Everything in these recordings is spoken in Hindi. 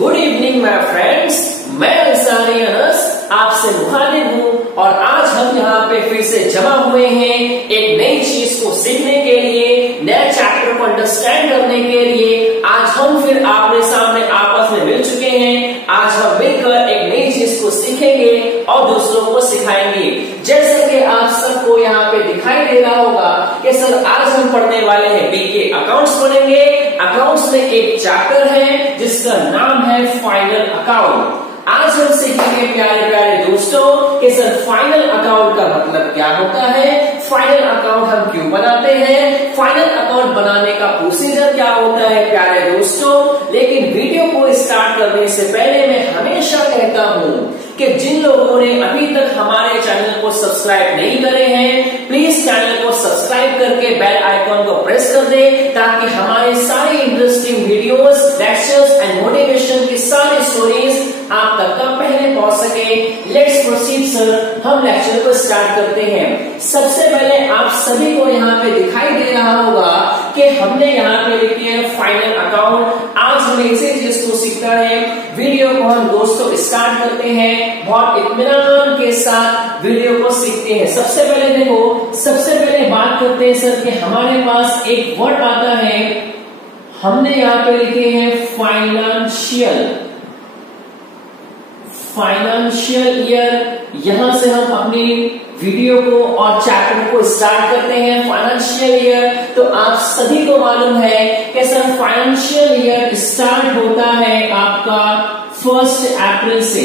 गुड इवनिंग माय फ्रेंड्स, मैं अंसारी अनस आपसे मुखातिब हूँ और आज हम यहाँ पे फिर से जमा हुए हैं एक नई चीज को सीखने के लिए, नए चैप्टर को अंडरस्टैंड करने के लिए। आज हम फिर आपने सामने आपस में मिल चुके हैं। आज हम मिलकर एक नई चीज को सीखेंगे और दूसरों को सिखाएंगे। जैसे कि आप सबको यहाँ पे दिखाई दे रहा होगा कि सर आज हम पढ़ने वाले हैं बीके अकाउंट्स पढ़ेंगे। अकाउंट्स में एक चैप्टर है जिसका नाम है फाइनल अकाउंट। आज हम सीखेंगे प्यारे प्यारे दोस्तों कि सर फाइनल अकाउंट का मतलब क्या होता है, फाइनल अकाउंट हम क्यों बनाते हैं, फाइनल अकाउंट बनाने का प्रोसीजर क्या होता है प्यारे दोस्तों। लेकिन वीडियो को स्टार्ट करने से पहले मैं हमेशा कहता हूं कि जिन लोगों ने अभी तक हमारे चैनल को सब्सक्राइब नहीं करे हैं, प्लीज चैनल को सब्सक्राइब करके बेल आइकॉन को प्रेस कर दे ताकि हमारे सारे interesting videos, lectures and motivation की सारी स्टोरीज आप तक का पहले पहुंच सके। लेट्स प्रोसीड सर, हम लेक्चर को स्टार्ट करते हैं। सबसे पहले आप सभी को यहाँ पे दिखाई दे रहा होगा कि हमने यहाँ पे लिखी है फाइनल अकाउंट। आज हमें इसी चीज को सीखना है। वीडियो को हम दोस्तों स्टार्ट करते हैं, बहुत इत्मीनान के साथ वीडियो को सीखते हैं। सबसे पहले देखो, सबसे पहले बात करते हैं सर कि हमारे पास एक वर्ड आता है, हमने यहाँ पे लिखे हैं फाइनेंशियल ईयर। यहां से हम अपनी वीडियो को और चैप्टर को स्टार्ट करते हैं। फाइनेंशियल ईयर तो आप सभी को मालूम है कि सर फाइनेंशियल ईयर स्टार्ट होता है आपका 1 अप्रैल से।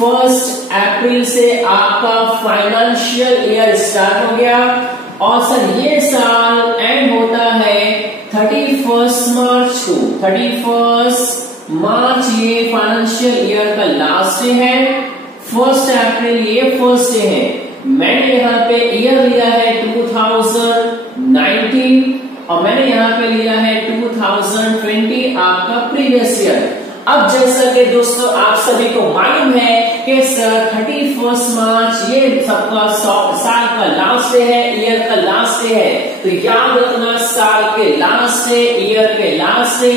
1 अप्रैल से आपका फाइनेंशियल ईयर स्टार्ट हो गया और सर ये साल एंड होता है 31 मार्च को। 31 मार्च ये फाइनेंशियल ईयर का लास्ट डे है। 1 अप्रैल ये फर्स्ट डे है। मैंने यहाँ पे ईयर लिया है 2019 और मैंने यहाँ पे लिया है 2020 आपका प्रीवियस ईयर। अब जैसा कि दोस्तों आप सभी को मालूम है कि सर 31 मार्च ये सबका साल का लास्ट डे है, ईयर का लास्ट डे है। तो याद रखना, साल के लास्ट डे, ईयर के लास्ट डे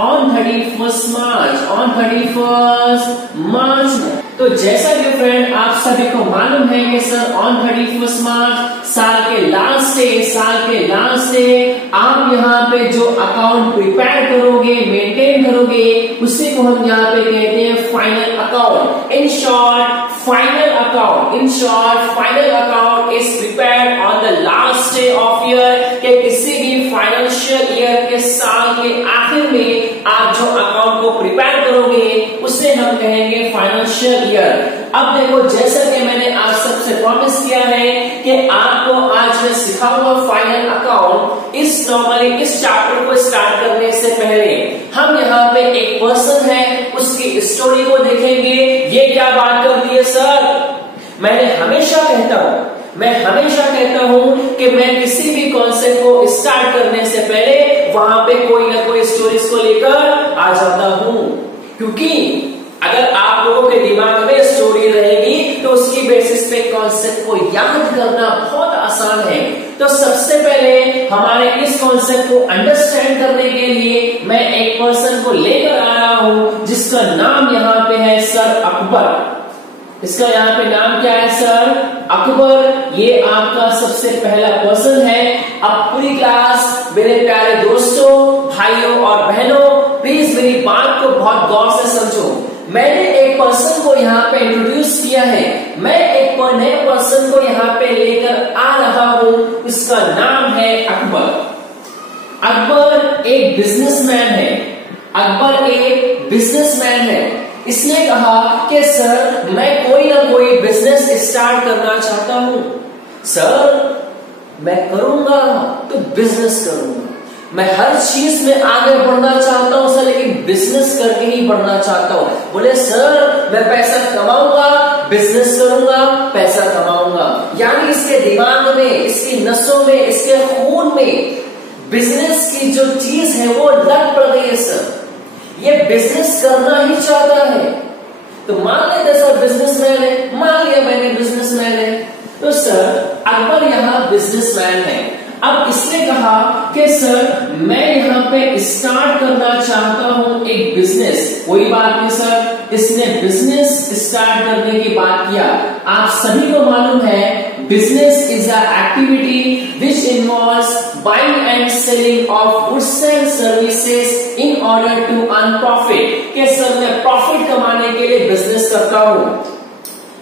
ऑन 31 मार्च। तो जैसा कि फ्रेंड आप सभी को मालूम है कि सर ऑन 31 मार्च साल के लास्ट डे आप यहाँ पे जो अकाउंट प्रिपेयर करोगे, मेंटेन करोगे, उसी को हम यहाँ पे कहते हैं final account. In short final account is prepared on the last day of year. कि किसी भी फाइनेंशियल ईयर के साल के आखिर में आप जो अकाउंट को प्रिपेयर करोगे उसे हम कहेंगे फाइनेंशियल ईयर। अब देखो, जैसा कि मैंने आप सबसे प्रॉमिस किया है कि आपको आज मैं सिखाऊंगा फाइनल अकाउंट। इस चैप्टर को स्टार्ट करने से पहले हम यहाँ पे एक पर्सन है उसकी स्टोरी को देखेंगे। ये क्या बात कर दी है सर, मैं हमेशा कहता हूँ कि मैं किसी भी कॉन्सेप्ट को स्टार्ट करने से पहले वहां पे कोई ना कोई स्टोरीज को लेकर आ जाता हूँ, क्योंकि अगर आप लोगों के दिमाग में स्टोरी रहेगी तो उसकी बेसिस पे कॉन्सेप्ट को याद करना बहुत आसान है। तो सबसे पहले हमारे इस कॉन्सेप्ट को अंडरस्टैंड करने के लिए मैं एक पर्सन को लेकर आ रहा हूं जिसका नाम यहाँ पे है सर अकबर। इसका यहाँ पे नाम क्या है सर, अकबर। ये आपका सबसे पहला पर्सन है। अब पूरी क्लास मेरे प्यारे दोस्तों, भाइयों और बहनों, प्लीज मेरी बात को बहुत गौर से समझो। मैंने एक पर्सन को यहाँ पे इंट्रोड्यूस किया है, मैं एक नए पर्सन को यहाँ पे लेकर आ रहा हूँ। इसका नाम है अकबर। अकबर एक बिजनेसमैन है। इसने कहा कि सर मैं कोई ना कोई बिजनेस स्टार्ट करना चाहता हूँ। सर मैं करूंगा तो बिजनेस करूंगा, मैं हर चीज में आगे बढ़ना चाहता हूँ सर, लेकिन बिजनेस करके ही बढ़ना चाहता हूँ। बोले सर मैं पैसा कमाऊंगा, बिजनेस करूंगा, पैसा कमाऊंगा। यानी इसके दिमाग में, इसकी नसों में, इसके खून में बिजनेस की जो चीज है वो लग पड़ गई है सर। ये बिजनेस करना ही चाहता है। तो मान लेते सर बिजनेसमैन है, मान लिया मैंने बिजनेसमैन है। तो सर अकबर यहाँ बिजनेसमैन है। अब इसने कहा कि सर मैं यहाँ पे स्टार्ट करना चाहता हूं एक बिजनेस। कोई बात नहीं सर, इसने बिजनेस स्टार्ट करने की बात किया। आप सभी को मालूम है business is a activity which involves buying and selling of goods and services in order to earn profit. कि सर मैं प्रॉफिट कमाने के लिए बिजनेस करता हूं।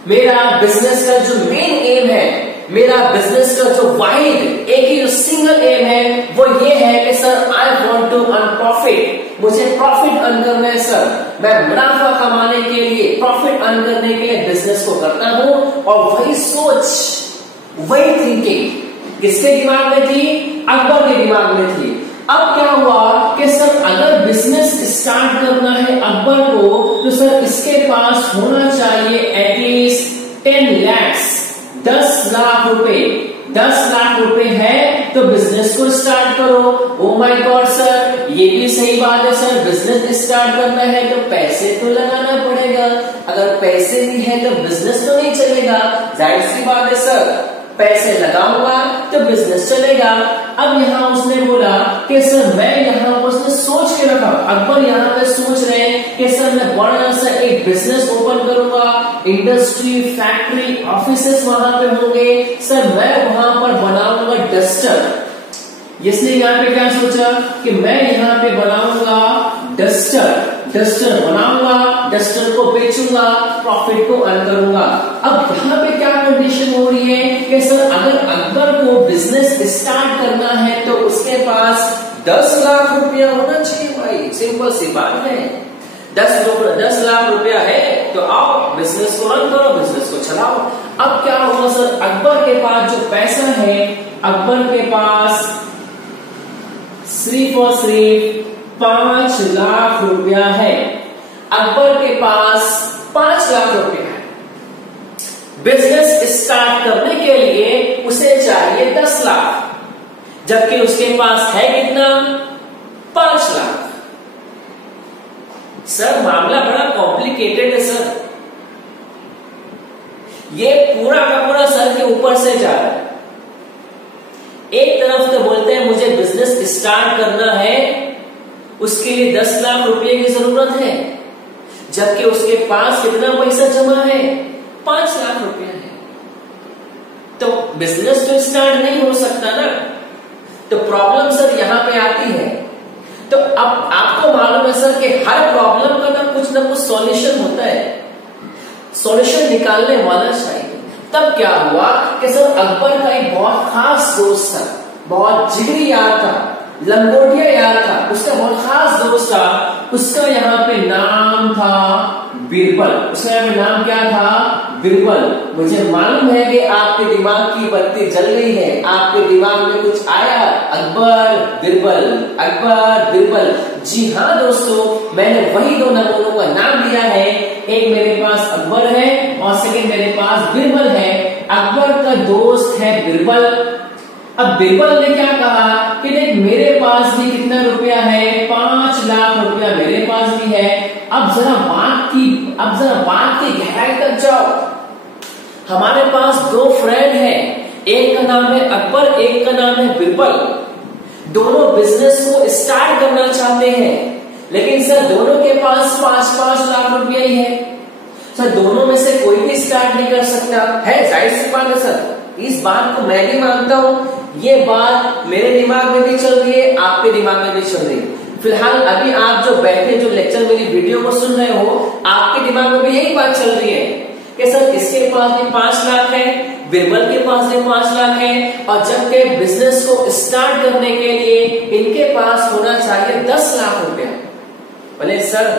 मेरा बिजनेस का जो मेन एम है, मेरा बिजनेस का जो वाहिद एक ही सिंगल एम है वो ये है कि sir I want to earn profit. मुझे प्रॉफिट अर्न करना है सर। मैं मुनाफा कमाने के लिए, प्रॉफिट अर्न करने के लिए बिजनेस को करता हूं। और वही सोच, वही थिंकिंग किसके दिमाग में थी? अकबर के दिमाग में थी। अब क्या हुआ कि सर अगर बिजनेस स्टार्ट करना है अकबर को, तो सर इसके पास होना चाहिए एटलीस्ट 10 लाख, 10 लाख रुपए। 10 लाख रुपए है तो बिजनेस को स्टार्ट करो। ओ माय गॉड सर, ये भी सही बात है सर, बिजनेस स्टार्ट करना है तो पैसे तो लगाना पड़ेगा। अगर पैसे नहीं है तो बिजनेस तो नहीं चलेगा। जाहिर सी बात है सर, पैसे लगाऊंगा तो बिजनेस चलेगा। अब यहाँ उसने बोला कि सर मैं यहाँ, उसने सोच के रखा, अकबर यहाँ पे सोच रहे हैं कि सर मैं बड़ा सा एक बिजनेस ओपन करूंगा, इंडस्ट्री, फैक्ट्री, ऑफिसेस वहां पे होंगे सर। मैं वहां पर बनाऊंगा डस्टर। इसने यहाँ पे क्या सोचा कि मैं यहाँ पे बनाऊंगा डस्टर। डस्टर बनाऊंगा, डस्टर को बेचूंगा, प्रॉफिट को अर्न करूंगा। अब यहाँ पे क्या कंडीशन हो रही है कि सर अगर अकबर को बिजनेस स्टार्ट करना है तो उसके पास 10 लाख रुपया होना चाहिए भाई। सिंपल सी बात है। 10 लाख रुपया है तो आओ बिजनेस को रन करो, बिजनेस को चलाओ। अब क्या होगा सर, अकबर के पास जो पैसा है, अकबर के पास सिर्फ और सिर्फ 5 लाख रुपया है। अकबर के पास 5 लाख रुपया है। बिजनेस स्टार्ट करने के लिए उसे चाहिए 10 लाख, जबकि उसके पास है कितना? 5 लाख। सर मामला बड़ा कॉम्प्लिकेटेड है सर। ये पूरा का पूरा सर के ऊपर से जा रहा है। एक तरफ तो बोलते हैं मुझे बिजनेस स्टार्ट करना है, उसके लिए 10 लाख रुपए की जरूरत है, जबकि उसके पास कितना पैसा जमा है? 5 लाख रुपया है। तो बिजनेस तो स्टार्ट नहीं हो सकता ना। तो प्रॉब्लम सर यहां पे आती है। तो अब आपको मालूम है सर कि हर प्रॉब्लम का ना कुछ सॉल्यूशन होता है, सॉल्यूशन निकालने वाला चाहिए। तब क्या हुआ कि सर अकबर का एक बहुत खास दोस्त था, बहुत जिगरी यार था, लंगोटिया यार था, उसका बहुत खास दोस्त था। उसका यहाँ पे नाम था बीरबल। उसका यहाँ पे नाम क्या था? बीरबल। मुझे मालूम है कि आपके दिमाग की बत्ती जल गई है, आपके दिमाग में कुछ आया, अकबर बीरबल, अकबर बीरबल। जी हाँ दोस्तों, मैंने वही 2 नमूनों का नाम लिया है। एक मेरे पास अकबर है और सेकंड मेरे पास बीरबल है। अकबर का दोस्त है बीरबल। अब बीरबल ने क्या कहा कि देख मेरे पास भी कितना रुपया है? 5 लाख रुपया मेरे पास भी है। अब जरा बात की गहराई तक जाओ। हमारे पास 2 फ्रेंड हैं, एक का नाम है अकबर, एक का नाम है बीरबल। दोनों बिजनेस को स्टार्ट करना चाहते हैं, लेकिन सर दोनों के पास 5-5 लाख रुपया ही है। सर दोनों में से कोई भी स्टार्ट नहीं कर सकता है। जाहिर सी बात है सर, इस बात को मैं भी मानता हूं। ये बात मेरे दिमाग में भी चल रही है, आपके दिमाग में भी चल रही है। फिलहाल अभी आप जो बैठे, जो लेक्चर मेरी वीडियो को सुन रहे हो, आपके दिमाग में भी यही बात चल रही है कि सर इसके पास भी 5 लाख है, बीरबल के पास भी 5 लाख है, और जबकि बिजनेस को स्टार्ट करने के लिए इनके पास होना चाहिए 10 लाख रुपया। बोले सर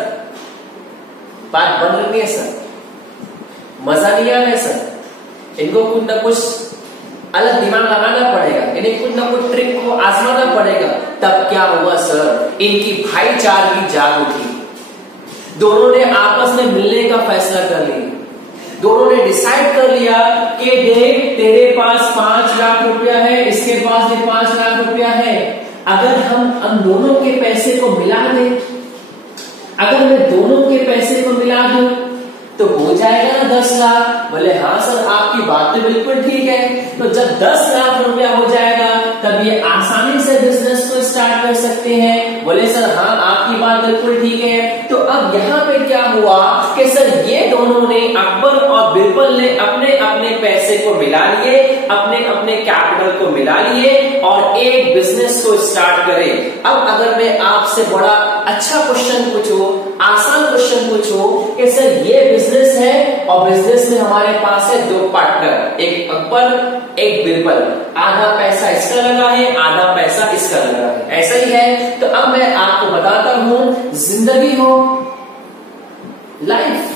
बात बन रही है सर, मजा नहीं आ रहा है सर, इनको कुछ ना कुछ अलग दिमाग लगाना पड़ेगा, इन्हें कुछ ना कुछ ट्रिक को आजमाना पड़ेगा। तब क्या हुआ सर, इनकी भाईचारगी जाग उठी। दोनों ने आपस में मिलने का फैसला कर लिया। दोनों ने डिसाइड कर लिया कि देख तेरे पास 5 लाख रुपया है, इसके पास भी 5 लाख रुपया है। अगर हम दोनों के पैसे को मिला दें, अगर मैं दोनों के पैसे को मिला दूं तो हो जाएगा ना 10 लाख। बोले हाँ सर आपकी बात तो बिल्कुल ठीक है। तो जब 10 लाख रुपया हो जाएगा तब ये आसानी से बिजनेस को स्टार्ट कर सकते हैं। बोले सर हाँ आपकी बात बिल्कुल ठीक है। तो अब यहाँ पे क्या हुआ कि सर ये दोनों ने, अकबर और बिरबल ने अपने अपने पैसे को मिला लिए, अपने अपने कैपिटल को मिला लिए और एक बिजनेस को स्टार्ट करे। अब अगर मैं आपसे बड़ा अच्छा क्वेश्चन पूछूं, आसान क्वेश्चन पूछूं कि सर ये बिजनेस है और बिजनेस में हमारे पास है दो पार्टनर, एक अकबर एक बिरबल, आधा पैसा इसका लगा है आधा पैसा इसका लगा है, ऐसा ही है। तो अब मैं आपको बताता हूं, जिंदगी हो, लाइफ,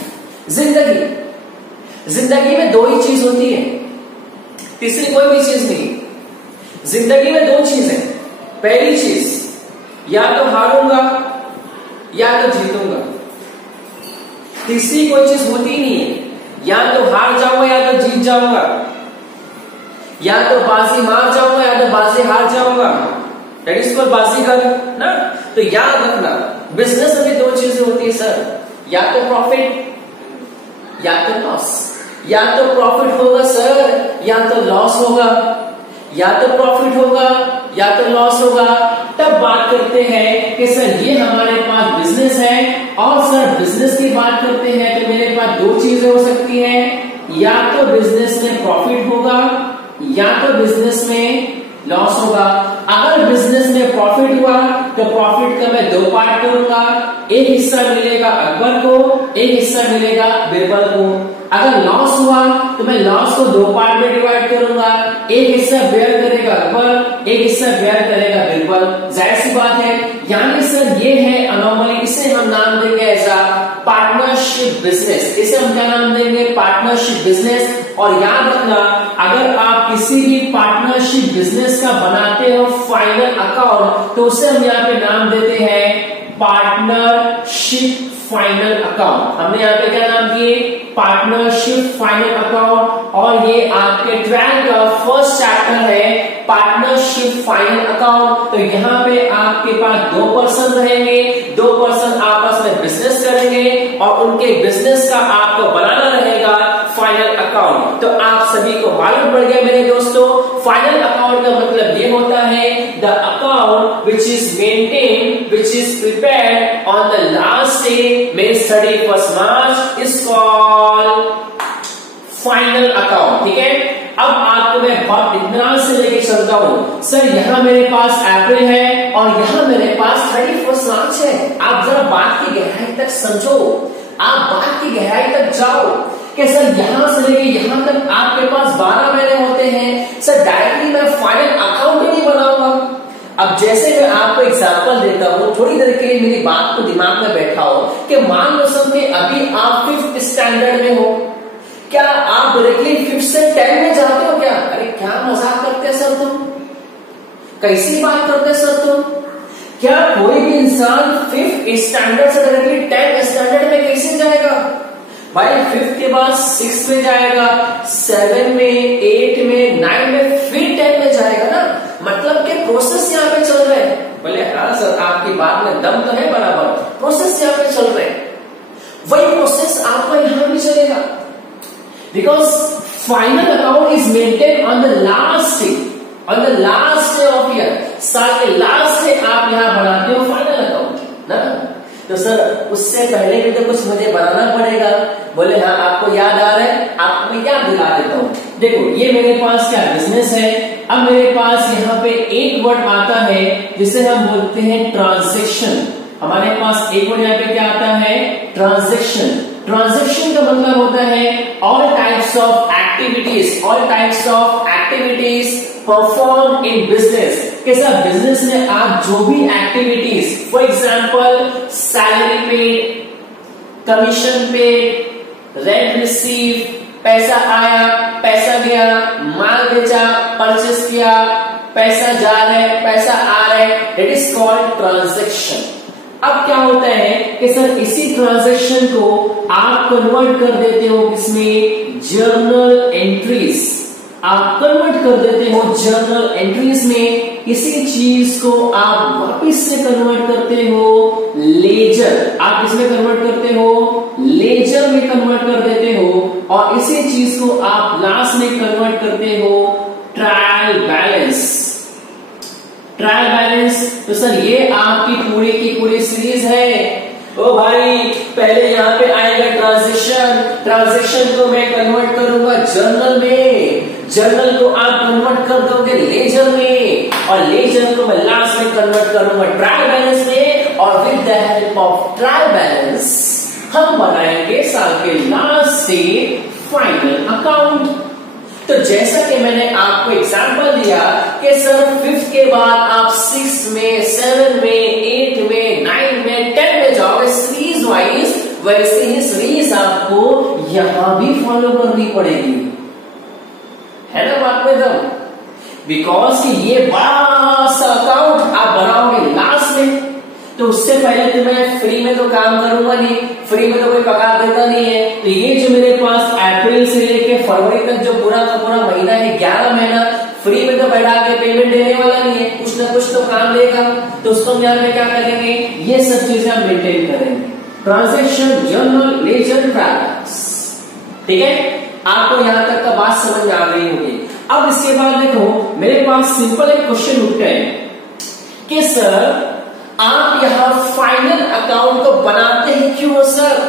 जिंदगी में दो ही चीज होती है, तीसरी कोई भी चीज नहीं। जिंदगी में दो चीजें, पहली चीज या तो हारूंगा या तो जीतूंगा, तीसरी कोई चीज होती नहीं है। या तो हार जाऊंगा या तो जीत जाऊंगा, या तो बाजी मार जाऊंगा या तो बाजी हार जाऊंगा, दैट इज कॉल्ड बाजीगर ना। तो याद रखना, बिजनेस में भी दो चीजें होती है सर, या तो प्रॉफिट या तो लॉस। या तो प्रॉफिट होगा सर या तो लॉस होगा, या तो प्रॉफिट होगा या तो लॉस होगा। तब बात करते हैं कि सर ये हमारे पास बिजनेस है और सर बिजनेस की बात करते हैं तो मेरे पास दो चीजें हो सकती हैं, या तो बिजनेस में प्रॉफिट होगा या तो बिजनेस में लॉस होगा। अगर बिजनेस में प्रॉफिट हुआ तो प्रॉफिट का मैं दो पार्ट करूंगा, एक हिस्सा मिलेगा अकबर को, एक हिस्सा मिलेगा बिरबल को। अगर लॉस हुआ तो मैं लॉस को दो पार्ट में डिवाइड करूंगा, एक हिस्सा बेयर करेगा अकबर, एक हिस्सा बेयर करेगा बिरबल। जाहिर सी बात है, यानी सर ये है अनोमली, इसे हम नाम देंगे एज अ पार्टनरशिप बिजनेस। इसे हम क्या नाम देंगे? Partnership business. और याद रखना, अगर आप किसी भी पार्टनरशिप बिजनेस का बनाते हो फाइनल अकाउंट, तो उसे हम यहाँ पे नाम देते हैं पार्टनरशिप फाइनल अकाउंट। हमने यहाँ पे क्या नाम दिए? Partnership final account. और ये आपके 12th का फर्स्ट चैप्टर है, पार्टनरशिप फाइनल अकाउंट। तो यहाँ पे आपके पास दो पर्सन रहेंगे, दो पर्सन आपस में बिजनेस करेंगे और उनके बिजनेस का आपको बनाना रहेगा फाइनल अकाउंट। तो आप सभी को मालूम पड़ गया मेरे दोस्तों, फाइनल अकाउंट का मतलब ये होता है the account which is maintain, which is prepared on the last day मेरे study first March is called final account. ठीक है, अब आपको मैं बहुत इत्मीनान से लेके चलता हूं। सर यहाँ मेरे पास अप्रैल है और यहाँ मेरे पास 31 मार्च है। आप जरा बात की गहराई तक समझो, आप बात की गहराई तक जाओ कि सर यहां से लेके यहां तक आपके पास 12 महीने होते हैं। सर डायरेक्टली मैं फाइनल अकाउंट ही नहीं बनाऊंगा। अब जैसे मैं आपको एग्जांपल देता हूं, थोड़ी देर के लिए मेरी बात को दिमाग में बैठाओ कि मान लो सर कि अभी आप 5th स्टैंडर्ड में हो, क्या आप डायरेक्टली 5th से 10 में जाते हो क्या? अरे क्या मजाक करते हैं सर तुम, कैसी बात करते हैं सर तुम? क्या कोई भी इंसान 5th स्टैंडर्ड से डायरेक्टली 10th स्टैंडर्ड में कैसे जाएगा? भाई 5th के बाद 6th में जाएगा, 7 में, 8 में, 9 में, फिर 10 में जाएगा ना। मतलब के प्रोसेस यहाँ पे चल रहे हैं। बोले हाँ सर आपकी बात में दम तो है, बराबर प्रोसेस यहाँ पे चल रहे हैं। वही प्रोसेस आपका यहाँ भी चलेगा, because final account is maintain on the last day, on the last day of year. साल के लास्ट डे आप यहाँ बनाते हो फाइनल अकाउंट ना। तो सर उससे पहले भी तो कुछ मुझे बनाना पड़ेगा। बोले हाँ आपको याद आ रहा है, आपको मैं याद दिला देता हूँ। देखो ये मेरे पास क्या बिजनेस है। अब मेरे पास यहाँ पे एक वर्ड आता है जिसे हम बोलते हैं ट्रांजैक्शन। हमारे पास एक वर्ड यहाँ पे क्या आता है? ट्रांजैक्शन। ट्रांजैक्शन का मतलब होता है all types of activities, all types of activities perform in business. कैसा? बिजनेस में आप जो भी activities, for example salary paid, commission paid, rent receive, पैसा आया, पैसा गया, माल बेचा, परचेस किया, पैसा जा रहा है, पैसा आ रहा है, दैट इज कॉल्ड ट्रांजैक्शन। अब क्या होता है कि सर इसी ट्रांजैक्शन को आप कन्वर्ट कर देते हो किसमें? Journal entries. आप कन्वर्ट कर देते हो जर्नल एंट्रीज में। किसी चीज को आप वापिस से कन्वर्ट करते हो लेजर। आप किसमें कन्वर्ट करते हो? लेजर में कन्वर्ट कर देते हो। और इसी चीज को आप लास्ट में कन्वर्ट करते हो ट्रायल बैलेंस। Trial balance. तो सर ये आपकी पूरी की पूरी सीरीज है। ओ भाई पहले यहाँ पे आएगा ट्रांजिशन, ट्रांजिशन को मैं कन्वर्ट करूंगा जर्नल में, जर्नल को आप कन्वर्ट कर दोगे लेजर में, और लेजर को मैं लास्ट में कन्वर्ट करूंगा ट्रायल बैलेंस में, और with the help of trial balance हम बनाएंगे साल के लास्ट से फाइनल अकाउंट। तो जैसा कि मैंने आपको एग्जांपल दिया कि सर 5th के बाद आप 6 में, 7 में, 8 में, 9 में, 10 में जाओगे सीरीज वाइज, वैसे ही सीरीज आपको यहां भी फॉलो करनी पड़ेगी, है ना बात में दम। बिकॉज ये बड़ा सा अकाउंट आप बनाओगे लास्ट में, तो उससे पहले तो मैं फ्री में तो काम करूंगा नहीं, फ्री में तो कोई पगार देता नहीं है। तो ये जो मेरे पास अप्रैल से लेके फरवरी तक जो पूरा का पूरा महीना है, 11 महीना फ्री में तो बैठा के पेमेंट देने वाला नहीं है, कुछ ना कुछ तो काम देगा। तो उसको यहाँ पे क्या करेंगे, ये सब चीजें हम मेंटेन करेंगे, ट्रांजैक्शन, जर्नल, लेजर, बैलेंस। ठीक है, आपको यहाँ तक का बात समझ में आ गई होगी। अब इसके बाद देखो मेरे पास सिंपल एक क्वेश्चन उठता है कि सर आप यहां फाइनल अकाउंट को बनाते हैं क्यों सर?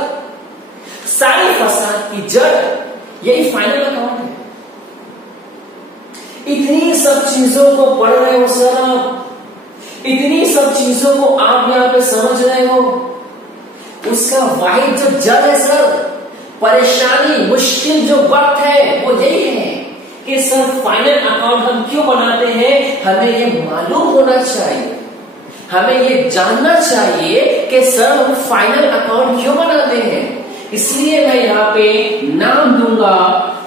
सारी फसाद की जड़ यही फाइनल अकाउंट है। इतनी सब चीजों को पढ़ रहे हो सर आप, इतनी सब चीजों को आप यहां पे समझ रहे हो, उसका वाहिद जो जड़ है सर, परेशानी मुश्किल जो वक्त है वो यही है कि सर फाइनल अकाउंट हम क्यों बनाते हैं, हमें ये मालूम होना चाहिए, हमें ये जानना चाहिए कि सर हम फाइनल अकाउंट क्यों बनाते हैं। इसलिए मैं यहाँ पे नाम दूंगा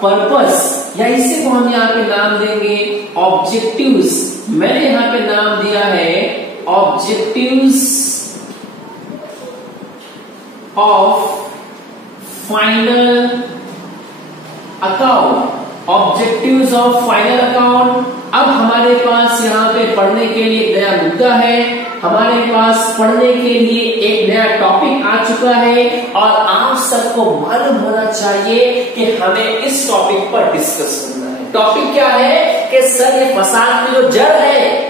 पर्पस, या इसी को हम यहाँ पे नाम देंगे ऑब्जेक्टिव्स। मैंने यहाँ पे नाम दिया है objectives of final account, objectives of final account. अब हमारे पास यहाँ पे पढ़ने के लिए एक नया मुद्दा है, हमारे पास पढ़ने के लिए एक नया टॉपिक आ चुका है, और आप सबको मालूम होना चाहिए कि हमें इस टॉपिक पर डिस्कस करना है। टॉपिक क्या है कि सर ये फसाद की जो जड़ है,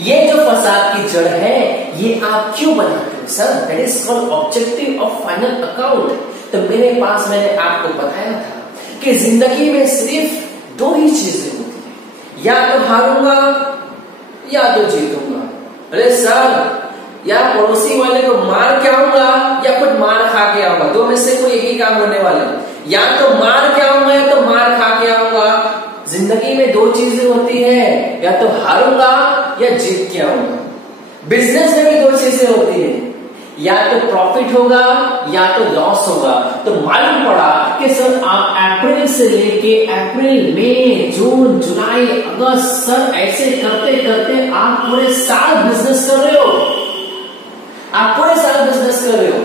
ये जो फसाद की जड़ है ये आप क्यों बनाते हो sir, that is called objective of final account. तो मेरे पास मैंने आपको बताया था कि जिंदगी में सिर्फ 2 ही चीजें होती है, या तो हारूंगा या तो जीतूंगा। अरे सर या पड़ोसी वाले को मार के आऊंगा या खुद मार खा के आऊंगा, 2 में से कोई एक ही काम होने वाला है, या तो मार के आऊंगा या तो मार खा के आऊंगा। जिंदगी में 2 चीजें होती है, या तो हारूंगा या जीत के आऊंगा। बिजनेस में भी 2 चीजें होती है, या तो प्रॉफिट होगा या तो लॉस होगा। तो मालूम पड़ा कि सर आप अप्रैल से लेके अप्रैल, मई, जून, जुलाई, अगस्त, सर ऐसे करते करते आप पूरे साल बिजनेस कर रहे हो, आप पूरे साल बिजनेस कर रहे हो।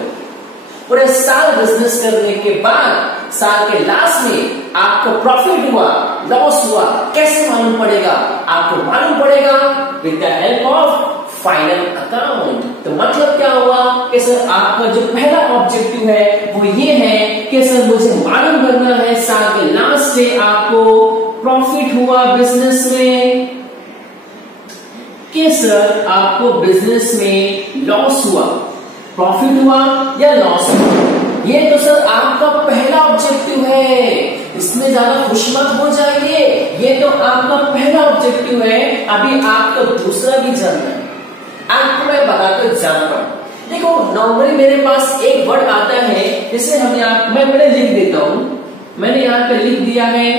पूरे साल बिजनेस करने के बाद साल के लास्ट में आपको प्रॉफिट हुआ, लॉस हुआ, कैसे मालूम पड़ेगा? आपको मालूम पड़ेगा with the help of final account. तो मतलब क्या हुआ कि सर आपका जो पहला ऑब्जेक्टिव है वो ये है कि सर मुझे मालूम करना है साल के लास्ट से आपको प्रॉफिट हुआ बिजनेस में, कि सर आपको बिजनेस में लॉस हुआ, प्रॉफिट हुआ या लॉस हुआ। ये तो सर आपका पहला ऑब्जेक्टिव है, इसमें ज्यादा खुश मत हो जाइए, ये तो आपका पहला ऑब्जेक्टिव है। अभी आपको दूसरा भी जानना है, आपको मैं बताता हूं एग्जाम्पल। देखो नॉर्मली मेरे पास एक वर्ड आता है, जिसे हम यहाँ मैं लिख देता हूं, मैंने यहाँ पे लिख दिया है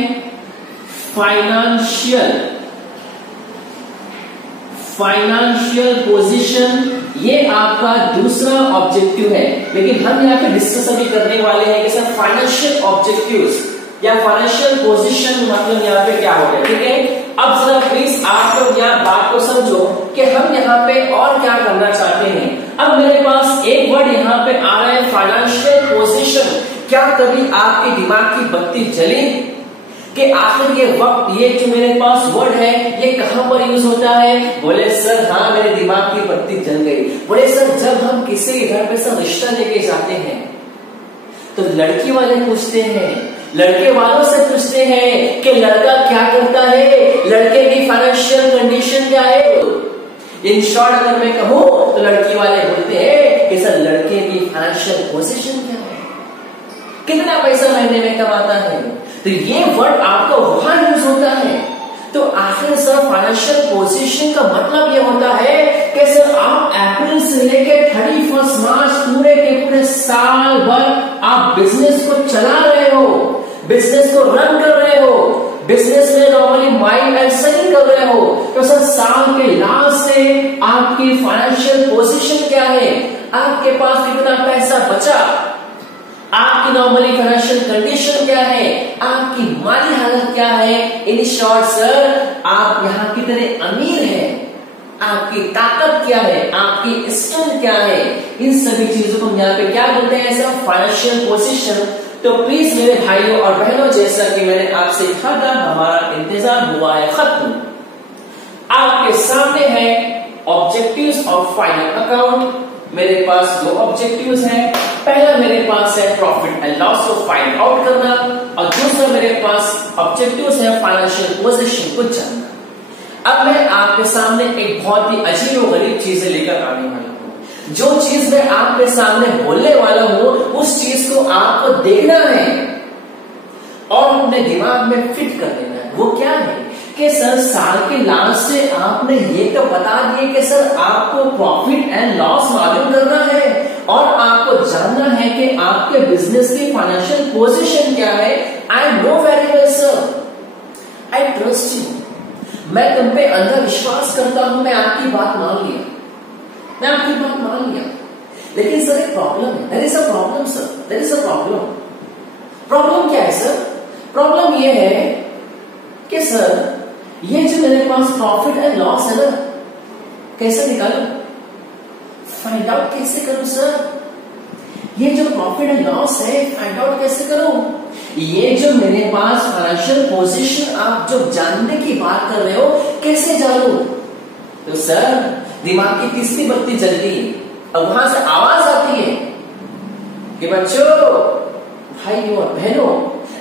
फाइनेंशियल, फाइनेंशियल पोजीशन। ये आपका दूसरा ऑब्जेक्टिव है, लेकिन हम यहाँ पे डिस्कस अभी करने वाले हैं कि सर फाइनेंशियल ऑब्जेक्टिव्स या फाइनेंशियल पोजीशन मतलब यहाँ पे क्या हो गया। ठीक है, अब जरा प्लीज आप लोग यहाँ बात को समझो कि हम यहाँ पे और क्या करना चाहते हैं। अब मेरे पास एक वर्ड यहाँ पे आ रहा है फाइनेंशियल पोजीशन। क्या कभी आपके दिमाग की बत्ती जली कि आखिर ये वक्त, ये जो मेरे पास वर्ड है ये कहां पर यूज होता है? बोले सर हाँ मेरे दिमाग की बत्ती जल गई। बोले सर जब हम किसी घर पे सर रिश्ता लेके जाते हैं तो लड़की वाले पूछते हैं लड़के वालों से पूछते हैं कि लड़का क्या करता है, लड़के की फाइनेंशियल कंडीशन क्या है। इन शॉर्ट अगर मैं कहूं तो लड़की वाले बोलते हैं कि सर लड़के की फाइनेंशियल पोजीशन क्या है, कितना पैसा महीने में कमाता है। तो ये वर्ड आपका वहां यूज होता है। तो आखिर सर फाइनेंशियल पोजीशन का मतलब ये होता है कि सर आप अप्रैल से लेकर 31 मार्च पूरे के पूरे साल भर आप बिजनेस को चला रहे हो, बिजनेस को रन कर रहे हो, बिजनेस में नॉर्मली माइंड एंड सेलिंग कर रहे हो। तो सर साल के लास्ट से आपकी फाइनेंशियल पोजीशन क्या है, आपके पास कितना पैसा बचा, आपकी नॉर्मली फाइनेंशियल कंडीशन क्या है, आपकी माली हालत क्या है। इन शॉर्ट सर आप यहाँ कितने अमीर हैं, आपकी ताकत क्या है, आपकी स्ट्रेंथ क्या है, इन सभी चीजों को हम यहाँ पे क्या बोलते हैं सर फाइनेंशियल पोजीशन। तो प्लीज मेरे भाइयों और बहनों, जैसा कि मैंने आपसे कहा था हमारा इंतजार हुआ है खत्म। आपके सामने है ऑब्जेक्टिव्स ऑफ फाइनल अकाउंट। मेरे पास दो ऑब्जेक्टिव्स हैं। पहला मेरे पास है प्रॉफिट एंड लॉस को फाइंड आउट करना और दूसरा मेरे पास ऑब्जेक्टिव्स है फाइनेंशियल पोजीशन को जानना। अब मैं आपके सामने एक बहुत ही अजीब और गरीब चीजें लेकर आने वाला हूं। जो चीज मैं आपके सामने बोलने वाला हूं उस चीज को आपको देखना है और अपने दिमाग में फिट कर देना है। वो क्या है कि सर साल के लास्ट से आपने ये तो बता दिए कि सर आपको प्रॉफिट एंड लॉस मालूम करना है और आपको जानना है कि आपके बिजनेस की फाइनेंशियल पोजीशन क्या है। I know very well sir, I trust you, मैं तुम पे अंदर विश्वास करता हूं, मैं आपकी बात मान लिया, मैं आपकी बात मान लिया। लेकिन सर एक प्रॉब्लम है, there is a problem sir, there is a problem. Problem क्या है सर? प्रॉब्लम ये है कि सर ये जो मेरे पास प्रॉफिट एंड लॉस है ना, कैसे निकालूं, फाइंड आउट कैसे करूं सर? ये जो प्रॉफिट एंड लॉस है फाइंड आउट कैसे करूं? ये जो मेरे पास फाइनेंशियल पोजीशन आप जो जानने की बात कर रहे हो कैसे जानूं? तो सर दिमाग की तीसरी बत्ती जलती है और वहां से आवाज आती है कि बच्चों, भाइयों और बहनों,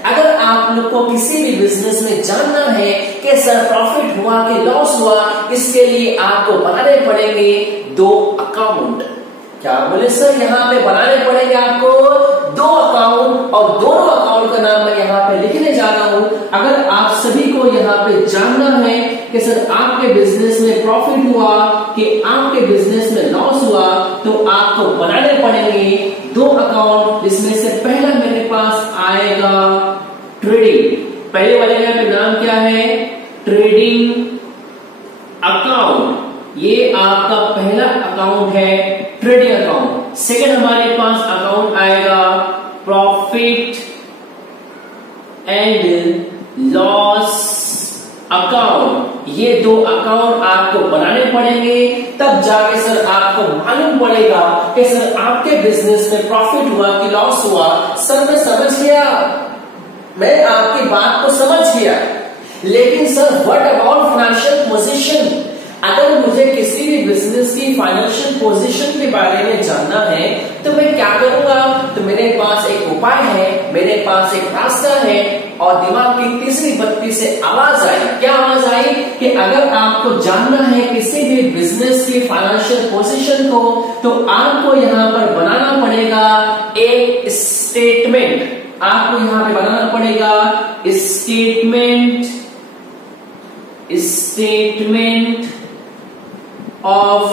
अगर आप लोग को किसी भी बिजनेस में जानना है कि सर प्रॉफिट हुआ कि लॉस हुआ, इसके लिए आपको बनाने पड़ेंगे दो अकाउंट। क्या बोले सर? यहाँ पे बनाने पड़ेंगे आपको दो अकाउंट और दोनों अकाउंट का नाम मैं यहाँ पे लिखने जा रहा हूं। अगर आप सभी को यहाँ पे जानना है कि सर आपके बिजनेस में प्रॉफिट हुआ कि आपके बिजनेस में लॉस हुआ, तो आपको बनाने पड़ेंगे दो अकाउंट, जिसमें से पहला मेरे पास आएगा ट्रेडिंग। पहले वाले का नाम क्या है? Trading account. ये आपका पहला अकाउंट है ट्रेडिंग अकाउंट। सेकंड हमारे पास अकाउंट आएगा प्रॉफिट एंड लॉस अकाउंट। ये दो अकाउंट आपको बनाने पड़ेंगे, तब जाके सर आपको मालूम पड़ेगा कि सर आपके बिजनेस में प्रॉफिट हुआ कि लॉस हुआ। सर मैं समझ गया, मैं आपकी बात को समझ गया, लेकिन sir what about financial position? अगर मुझे किसी भी बिजनेस की फाइनेंशियल पोजीशन के बारे में जानना है तो मैं क्या करूंगा? तो मेरे पास एक उपाय है, मेरे पास एक रास्ता है और दिमाग की तीसरी बत्ती से आवाज आई। क्या आवाज आई? कि अगर आपको जानना है किसी भी बिजनेस की फाइनेंशियल पोजीशन को, तो आपको यहाँ पर बनाना पड़ेगा एक स्टेटमेंट। आपको यहाँ पे बनाना पड़ेगा statement of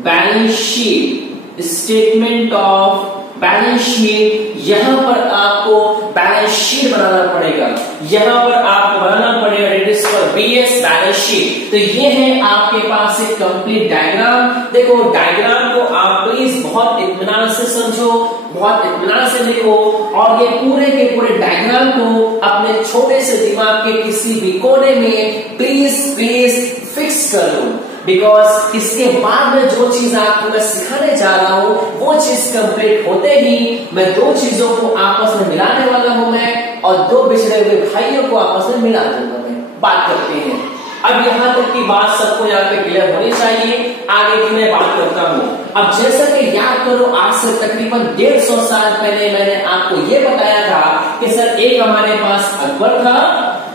balance sheet. Statement of balance sheet, यहां पर आपको बैलेंस शीट बनाना पड़ेगा। यहां पर आपको बनाना पड़ेगा it is for BS balance sheet. तो ये है आपके पास एक कंप्लीट डायग्राम। देखो डायग्राम को आप प्लीज बहुत इत्मीनान से समझो, बहुत इत्मीनान से लिखो और ये पूरे के पूरे डायग्राम को अपने छोटे से दिमाग के किसी भी कोने में प्लीज फिक्स कर लो। बिकॉज इसके बाद में जो चीज आपको मैं सिखाने जा रहा हूं वो चीज कंप्लीट होते ही मैं दो चीजों को आपस में मिलाने वाला हूं मैं, और दो बिछड़े हुए भाइयों को आपस में मिला दूंगा मैं। बात करते हैं अब यहाँ तक की बात सबको यहाँ पे क्लियर होनी चाहिए। आगे की मैं बात करता हूँ। अब जैसा कि याद करो, आज से तकरीबन 150 साल पहले मैंने आपको ये बताया था कि सर एक हमारे पास अकबर था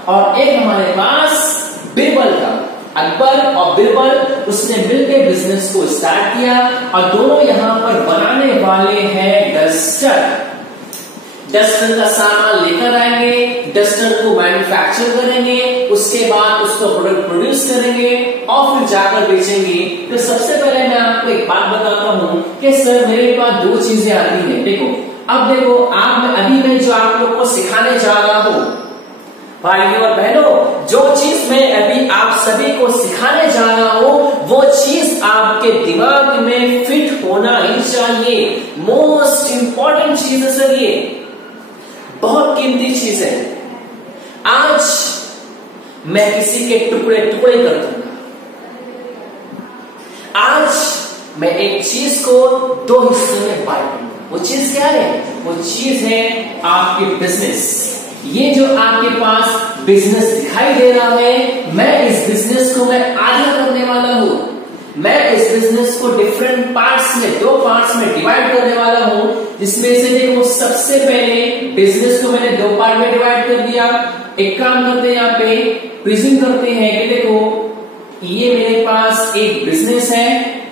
और एक हमारे पास बिरबल था। अकबर और बिरबल उसने मिलकर बिजनेस को स्टार्ट किया और दोनों यहाँ पर बनाने वाले हैं डस्टर। डस्टर का सामान लेकर आएंगे, डस्टर को मैन्युफैक्चर करेंगे, उसके बाद उसको प्रोडक्ट प्रोड्यूस करेंगे और फिर जाकर बेचेंगे। तो सबसे पहले मैं आपको एक बात बताता हूँ कि सर मेरे पास दो चीजें आती हैं। देखो, अब देखो अभी मैं जो आप लोग को सिखाने जा रहा हूँ भाइयों और बहनों, जो चीज मैं अभी आप सभी को सिखाने जा रहा हूँ वो चीज आपके दिमाग में फिट होना ही चाहिए। मोस्ट इंपॉर्टेंट चीज है सर, ये बहुत कीमती चीज है। आज मैं किसी के टुकड़े टुकड़े कर दूंगा। आज मैं एक चीज को दो हिस्सों में बांट दूंगा। वो चीज क्या है? वो चीज है आपकी बिजनेस। ये जो आपके पास बिजनेस दिखाई दे रहा है, मैं इस बिजनेस को मैं आधा करने वाला हूं। मैं इस बिजनेस को डिफरेंट पार्ट्स में, दो पार्ट्स में डिवाइड करने वाला हूं, जिसमें से देखो सबसे पहले बिजनेस को मैंने दो पार्ट में डिवाइड कर दिया। एक काम करते हैं, यहाँ पे प्रिज्यूम करते हैं कि देखो ये मेरे पास एक बिजनेस है,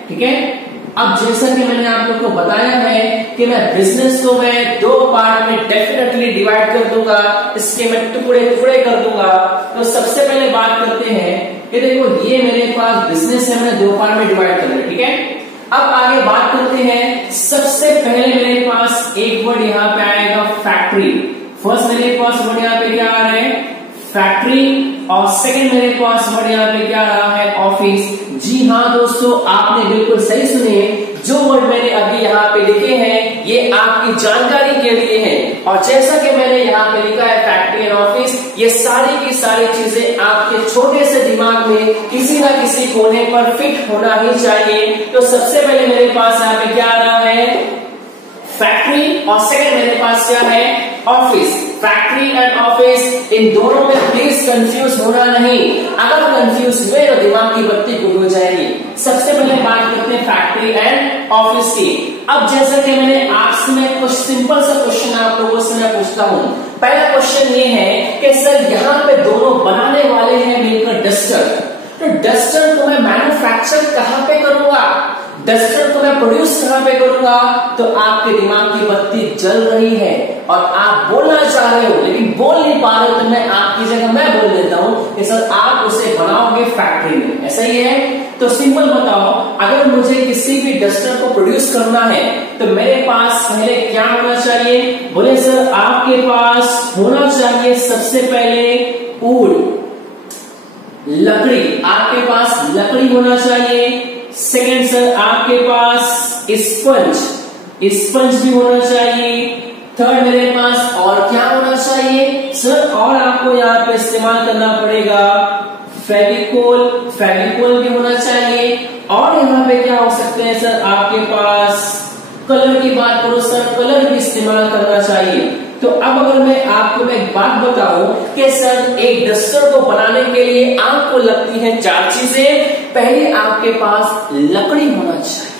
ठीक है। अब जैसा कि मैंने आप लोग को बताया है कि मैं बिजनेस को मैं दो पार्ट में डेफिनेटली डिवाइड कर दूंगा, इसके मैं टुकड़े टुकड़े कर दूंगा। तो सबसे पहले बात करते हैं कि देखो ये मेरे पास बिजनेस है, मैंने दो पार्ट में डिवाइड कर दिया, ठीक है। अब आगे बात करते हैं, सबसे पहले मेरे पास एक वर्ड यहाँ पे आएगा फैक्ट्री। फर्स्ट मेरे पास वर्ड यहाँ पे क्या आ रहा है? फैक्ट्री। और सेकंड मेरे पास वर्ड यहाँ पे क्या आ रहा है? ऑफिस। जी हाँ दोस्तों, आपने बिल्कुल सही सुने। जो वर्ड मैंने अभी यहाँ पे लिखे हैं ये आपकी जानकारी के लिए है। और जैसा कि मैंने यहाँ पे लिखा है फैक्ट्री एंड ऑफिस, ये सारी की सारी चीजें आपके छोटे से दिमाग में किसी ना किसी कोने पर फिट होना ही चाहिए। तो सबसे पहले मेरे पास यहाँ पे क्या आ रहा है? फैक्ट्री। और सेकंड मेरे पास क्या है? ऑफिस। फैक्ट्री एंड ऑफिस, इन दोनों में प्लीज कंफ्यूज होना नहीं। अगर कंफ्यूज हुए तो दिमाग की बत्ती गुल हो जाएगी। सबसे पहले बात करते हैं फैक्ट्री एंड ऑफिस की। अब जैसा कि मैंने आपसे मैं कुछ सिंपल सा क्वेश्चन आप लोगों से मैं पूछता हूँ। पहला क्वेश्चन ये है कि सर यहाँ पे दोनों बनाने वाले हैं मिलकर डस्टर। तो डस्टर को मैं मैन्युफैक्चर कहाँ पे करूंगा? डस्टर को मैं प्रोड्यूस कहाँ पे करूंगा? तो आपके दिमाग की बत्ती जल रही है और आप बोलना चाह रहे हो लेकिन बोल नहीं पा रहे हो। तो मैं आपकी जगह मैं बोल देता हूँ कि सर आप उसे बनाओगे फैक्ट्री में, ऐसा ही है। तो सिंपल बताओ, अगर मुझे किसी भी डस्टर को प्रोड्यूस करना है तो मेरे पास पहले क्या होना चाहिए? बोले सर आपके पास होना चाहिए सबसे पहले वुड, लकड़ी। आपके पास लकड़ी होना चाहिए। सेकेंड सर आपके पास स्पंज, स्पंज भी होना चाहिए। थर्ड मेरे पास और क्या होना चाहिए सर? और आपको यहाँ पे इस्तेमाल करना पड़ेगा फेविकोल, फेविकोल भी होना चाहिए। और यहाँ पे क्या हो सकते हैं सर? आपके पास कलर की बात करो सर, कलर भी इस्तेमाल करना चाहिए। तो अब अगर मैं आपको एक बात बताऊं कि सर एक डस्टर को बनाने के लिए आपको लगती है चार चीजें। पहले आपके पास लकड़ी होना चाहिए,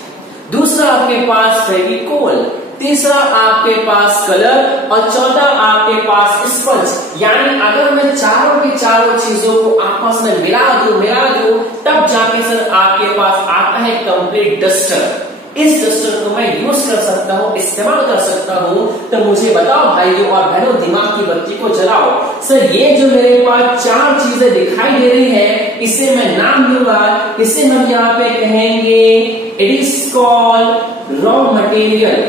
दूसरा आपके पास फेविकोल, तीसरा आपके पास कलर और चौथा आपके पास स्पंज। यानी अगर मैं चारों की चारों चीजों को आपस में मिला दूं तब जाके सर आपके पास आता है कंप्लीट डस्टर। इस डस्टर को मैं यूज कर सकता हूँ, इस्तेमाल कर सकता हूँ। तो मुझे बताओ भाइयों और बहनों, दिमाग की बत्ती को जलाओ। सर ये जो मेरे पास चार चीजें दिखाई दे रही है, इसे मैं नाम दूंगा, इसे हम यहाँ पे कहेंगे it is called raw material.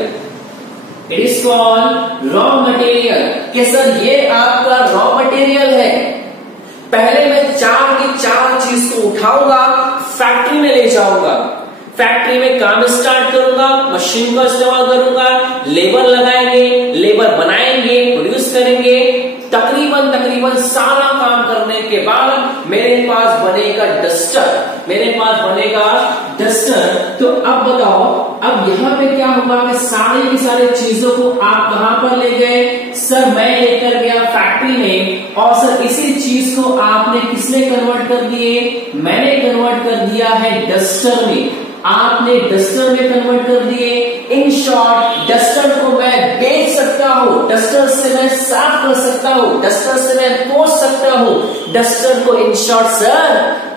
It is called raw material. कि सर ये आपका रॉ मटेरियल है। पहले मैं चार की चार चीज को उठाऊंगा, फैक्ट्री में ले जाऊंगा, फैक्ट्री में काम स्टार्ट करूंगा, मशीन का इस्तेमाल करूंगा, लेबर लगाएंगे, लेबर बनाएंगे, प्रोड्यूस करेंगे। तकरीबन तकरीबन सारा काम करने के बाद मेरे पास बनेगा डस्टर। तो अब बताओ, अब यहाँ पे क्या होगा कि सारी की सारी चीजों को आप कहां पर ले गए? सर मैं लेकर गया फैक्ट्री में, और सर इसी चीज को आपने किसमें कन्वर्ट कर दिए? मैंने कन्वर्ट कर दिया है डस्टर में, आपने डस्टर में कन्वर्ट कर दिए। इन शॉर्ट डस्टर को मैं बेच सकता हूं, डस्टर से मैं साफ कर सकता हूं, डस्टर से मैं पोंछ सकता हूं, डस्टर को इन शॉर्ट सर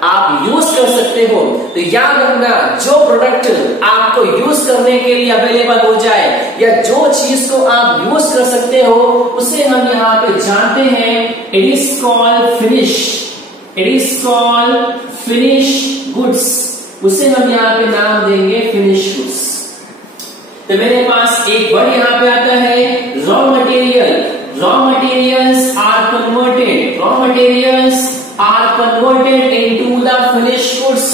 आप यूज कर सकते हो। तो याद रखना, जो प्रोडक्ट आपको यूज करने के लिए अवेलेबल हो जाए या जो चीज को आप यूज कर सकते हो, उसे हम यहाँ पे जानते हैं it is called finish goods. उसे हम यहाँ पे नाम देंगे फिनिश गुड्स। तो मेरे पास एक वर्ड यहाँ पे आता है raw materials are converted into the finish goods.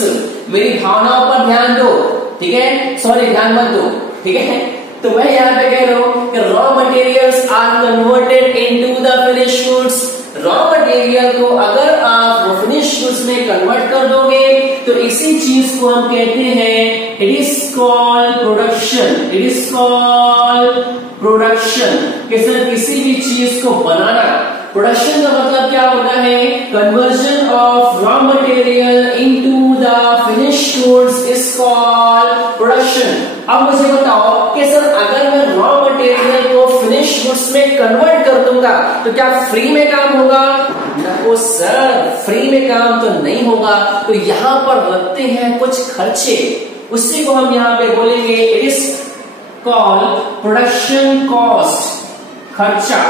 मेरी भावनाओं पर ध्यान दो, ठीक है, सॉरी ध्यान मत दो, ठीक है। तो मैं यहाँ पे कह रहा हूं कि raw materials are converted into the finish goods. Raw material को अगर आप फिनिश गुड्स में कन्वर्ट कर दोगे तो इसी चीज को हम कहते हैं इट इज कॉल्ड प्रोडक्शन। किसी भी चीज को बनाना। प्रोडक्शन का मतलब क्या होता है? Conversion of raw material into the finish goods is called production. अब मुझे बताओ कि सर अगर मैं रॉ मटेरियल को फिनिश गुड्स में कन्वर्ट कर दूंगा तो क्या फ्री में काम होगा? नो सर, फ्री में काम तो नहीं होगा। तो यहाँ पर रखते हैं कुछ खर्चे, उसी को हम यहाँ पे बोलेंगे it is called production cost, खर्चा।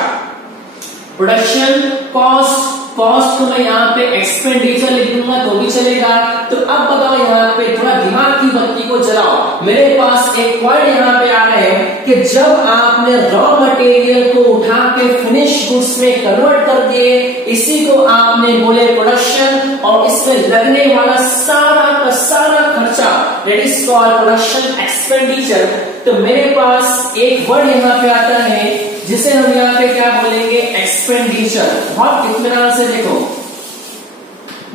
प्रोडक्शन कॉस्ट को मैं यहाँ पे एक्सपेंडिचर लिख दूंगा तो भी चलेगा। तो अब बताओ, यहाँ पे थोड़ा दिमाग की बत्ती को जलाओ। मेरे पास एक पॉइंट यहाँ पे आ रहा है कि जब आपने रॉ मटेरियल को उठा के फिनिश गुड्स में कन्वर्ट कर दिए, इसी को आपने बोले प्रोडक्शन, और इसमें लगने वाला सारा का सारा खर्चा that is called production expenditure. तो मेरे पास एक वर्ड यहाँ पे आता है जिसे हम यहाँ पे क्या बोलेंगे? एक्सपेंडिचर। बहुत इत्मीनान से देखो,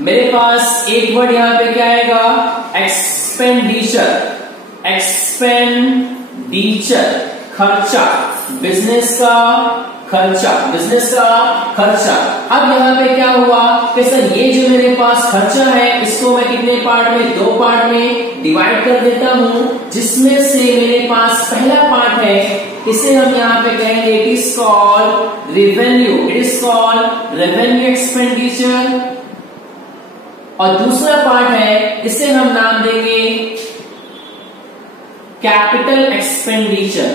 मेरे पास एक वर्ड यहाँ पे क्या आएगा? एक्सपेंडिचर। खर्चा, बिजनेस का खर्चा। अब यहाँ पे क्या हुआ कि सर ये जो मेरे पास खर्चा है इसको मैं कितने पार्ट में? 2 पार्ट में डिवाइड कर देता हूं, जिसमें से मेरे पास पहला पार्ट है, इसे हम यहाँ पे कहेंगे it is called revenue expenditure, और दूसरा पार्ट है इसे हम नाम देंगे capital expenditure.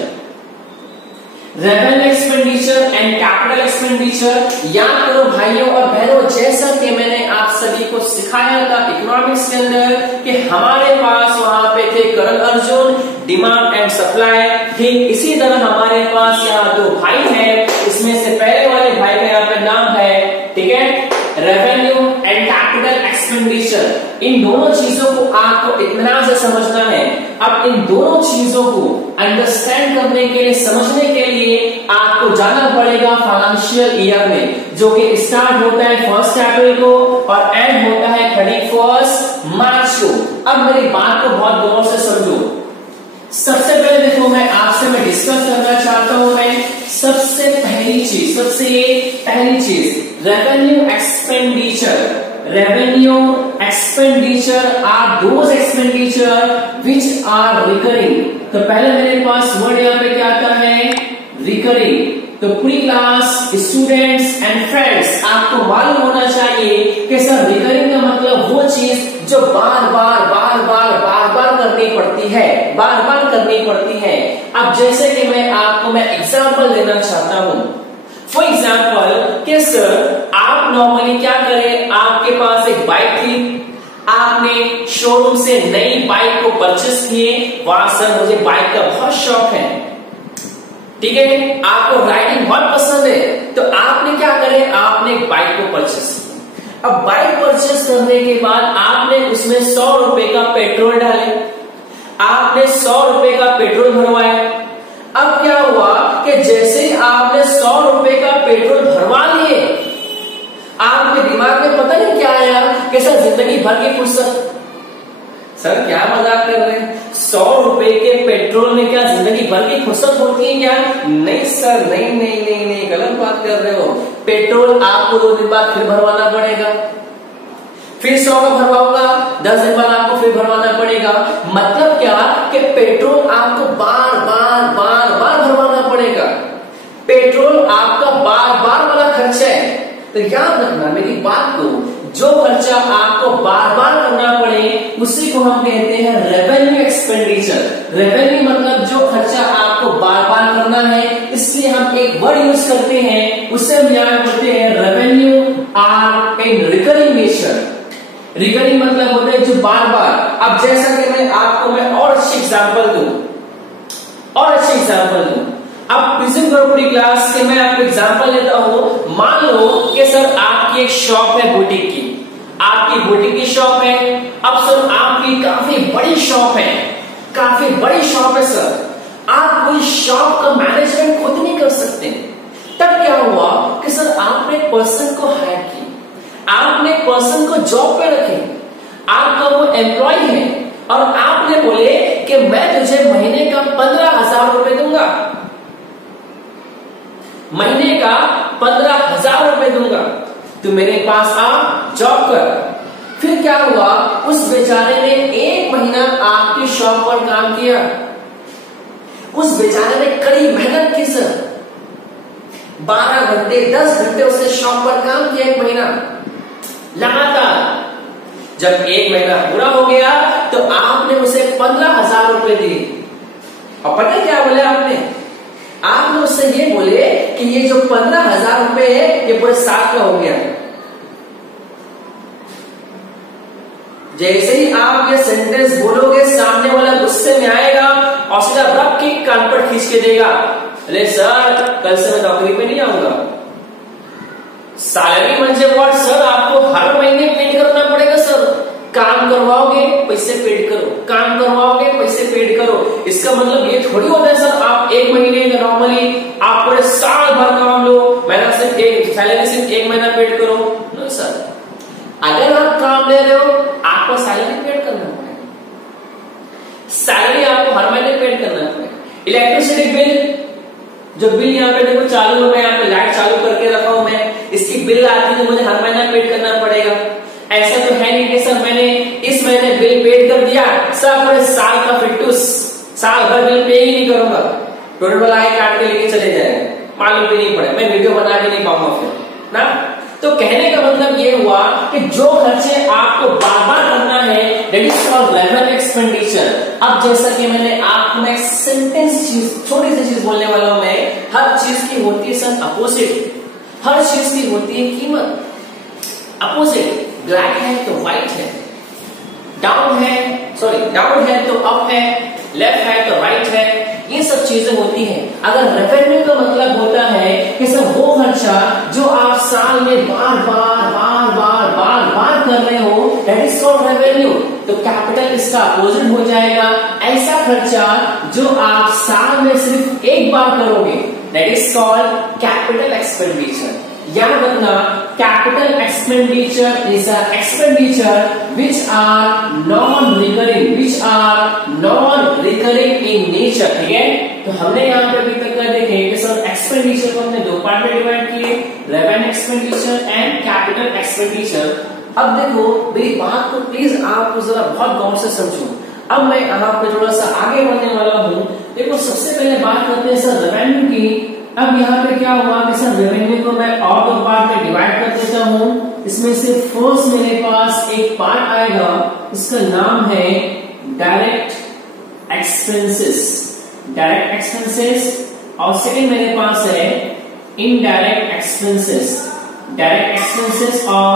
Revenue expenditure and capital expenditure याद करो भाइयों और बहनों, जैसा कि मैंने आप सभी को सिखाया था इकोनॉमिक्स के अंदर कि हमारे पास वहां पे थे करल अर्जुन, डिमांड एंड सप्लाई। ठीक इसी तरह हमारे पास यहाँ 2 भाई हैं, इसमें से पहले वाले भाई का यहाँ पे नाम है, ठीक है, रेवेन्यू एंड कैपिटल एक्सपेंडिचर। इन दोनों चीजों को आपको इत्मीनान से समझना है। अब इन दोनों चीजों को अंडरस्टैंड करने के लिए, समझने के लिए आपको जाना पड़ेगा फाइनेंशियल ईयर में, जो कि स्टार्ट होता है 1 अप्रैल को और एंड होता है 31 मार्च को। अब मेरी बात को बहुत गौर से समझो। सबसे पहले देखो, मैं डिस्कस करना चाहता हूं, मैं सबसे पहली चीज revenue expenditure are those expenditure which are recurring. तो पहले मेरे पास वर्ड यहाँ पे क्या आता है? रिकरिंग। तो पूरी क्लास स्टूडेंट्स एंड फ्रेंड्स आपको मालूम होना चाहिए कि सर रिकरिंग का मतलब वो चीज जो बार बार करनी पड़ती है। अब जैसे कि मैं एग्जांपल देना चाहता हूं। फॉर एग्जांपल कि सर आप नॉर्मली क्या करें, आपके पास एक बाइक थी, आपने शोरूम से नई बाइक को परचेस किए। वाह सर मुझे बाइक का बहुत शौक है, ठीक है, आपको राइडिंग बहुत पसंद है, तो आपने क्या करें, आपने एक बाइक को परचेस किया। अब बाइक परचेस करने के बाद आपने उसमें 100 रुपए का पेट्रोल डाले, आपने 100 रुपए का पेट्रोल भरवाया। अब क्या हुआ कि जैसे ही आपने 100 रुपए का पेट्रोल भरवा लिए, सर जिंदगी भर की फुर्सत। सर क्या मजाक कर रहे हैं, 100 रुपए के पेट्रोल में क्या जिंदगी भर की फुर्सत होती है क्या? नहीं सर, नहीं नहीं नहीं नहीं, गलत बात कर रहे हो। पेट्रोल आपको 2 दिन बाद फिर भरवाना पड़ेगा, फिर 100 का भरवाऊंगा, 10 दिन बाद आपको फिर भरवाना पड़ेगा। मतलब क्या कि पेट्रोल आपको बार बार बार बार भरवाना पड़ेगा। पेट्रोल आपका बार बार वाला खर्चा है। तो याद रखना मेरी बात को, जो खर्चा आपको बार बार करना पड़े उसी को हम कहते हैं रेवेन्यू एक्सपेंडिचर। रेवेन्यू मतलब जो खर्चा आपको बार बार करना है, इसलिए हम एक वर्ड यूज करते हैं, उससे हम यहाँ बोलते हैं revenue are in recurring nature. Recurring मतलब होता है जो बार बार। अब जैसा कि मैं और अच्छी एग्जांपल दूं, अब प्रिज्म करो पूरी क्लास के, मैं आपको एग्जांपल देता हूं। मान लो कि सर आपकी एक शॉप है बुटीक की, आपकी बुटीक की शॉप है। अब सर आपकी काफी बड़ी शॉप है सर, आप कोई शॉप का मैनेजमेंट खुद नहीं कर सकते। तब क्या हुआ कि सर आपने एक पर्सन को हायर किया, आपने एक पर्सन को जॉब पे रखे, आपका वो एम्प्लॉय है और आपने बोले कि मैं तुझे महीने का 15,000 रुपए दूंगा, महीने का 15,000 रुपए दूंगा, तू मेरे पास आ, जॉब कर। फिर क्या हुआ, उस बेचारे ने 1 महीना आपकी शॉप पर काम किया, उस बेचारे ने कड़ी मेहनत की सर, 12 घंटे 10 घंटे उसने शॉप पर काम किया 1 महीना लगातार। जब 1 महीना पूरा हो गया तो आपने उसे 15,000 रुपए दिए। और पता है क्या बोले आपने उससे ये बोले कि ये जो 15,000 रुपए है ये पूरे साल का हो गया। जैसे ही आप ये सेंटेंस बोलोगे सामने वाला गुस्से में आएगा और सीधा रख के कान पर खींच के देगा, अरे सर कल से मैं नौकरी पे नहीं आऊंगा। सैलरी म्हणजे व्हाट सर, आपको हर महीने पेड करना पड़ेगा सर। काम करवाओगे पैसे पेड करो, काम करवाओगे पैसे पेड करो। इसका मतलब ये थोड़ी होता है सर आप 1 महीने में नॉर्मली आप पूरे साल भर काम लो, महीना सिर्फ सैलरी सिर्फ 1 महीना पेड करो। नो सर, अगर आप काम ले रहे हो आपको सैलरी पेड करना पड़ेगा, सैलरी आपको हर महीने पेड करना पड़ेगा। इलेक्ट्रिसिटी बिल, जो बिल यहाँ पे देखो चालू है, मैं यहाँ पे लाइट चालू करके रखा हूं, मैं इसकी बिल आती है तो मुझे हर महीना पेड करना पड़ेगा। ऐसा तो है नहीं कि सर मैंने इस महीने बिल पेड कर दिया, सब पूरे साल का फिटूस, साल भर बिल पे ही नहीं करूंगा, टोटल वाला काट के लेके चले जाएंगे, मालूम भी नहीं पड़े, मैं वीडियो बना के नहीं पाऊंगा फिर ना। तो कहने का मतलब ये हुआ कि जो खर्चे आपको बार बार करना है that is called revenue expenditure. अब जैसा कि मैंने आपको एक सेंटेंस चीज, छोटी सी चीज बोलने वाला हूं मैं, हर चीज की होती है सर अपोजिट, हर चीज की होती है कीमत अपोजिट। ब्लैक है तो व्हाइट है, डाउन है तो अप है, लेफ्ट है तो राइट है, ये सब चीजें होती हैं। अगर रेवेन्यू का मतलब होता है कि सर वो खर्चा जो आप साल में बार बार कर रहे हो दैट इज कॉल्ड रेवेन्यू। तो कैपिटल इसका अपोजिट हो जाएगा, ऐसा खर्चा जो आप साल में सिर्फ एक बार करोगे that is called capital expenditure. याद रखना, capital expenditure is a expenditure which are non recurring in nature. ठीक है, तो हमने यहाँ पे अभी तक देखे कि सर एक्सपेंडिचर को हमने 2 पार्ट में डिवाइड किए, revenue expenditure and capital expenditure. अब देखो मेरी बात को प्लीज आप जरा बहुत गौर से समझो। अब मैं यहाँ पे थोड़ा सा आगे बढ़ने वाला हूँ। देखो सबसे पहले बात करते हैं सर रेवेन्यू की। अब यहाँ पे क्या हुआ कि सर रेवेन्यू को मैं और 2 पार्ट में डिवाइड कर देता हूँ। इसमें से फर्स्ट मेरे पास एक पार्ट आएगा, इसका नाम है डायरेक्ट एक्सपेंसेस और सेकंड मेरे पास है इनडायरेक्ट एक्सपेंसेस और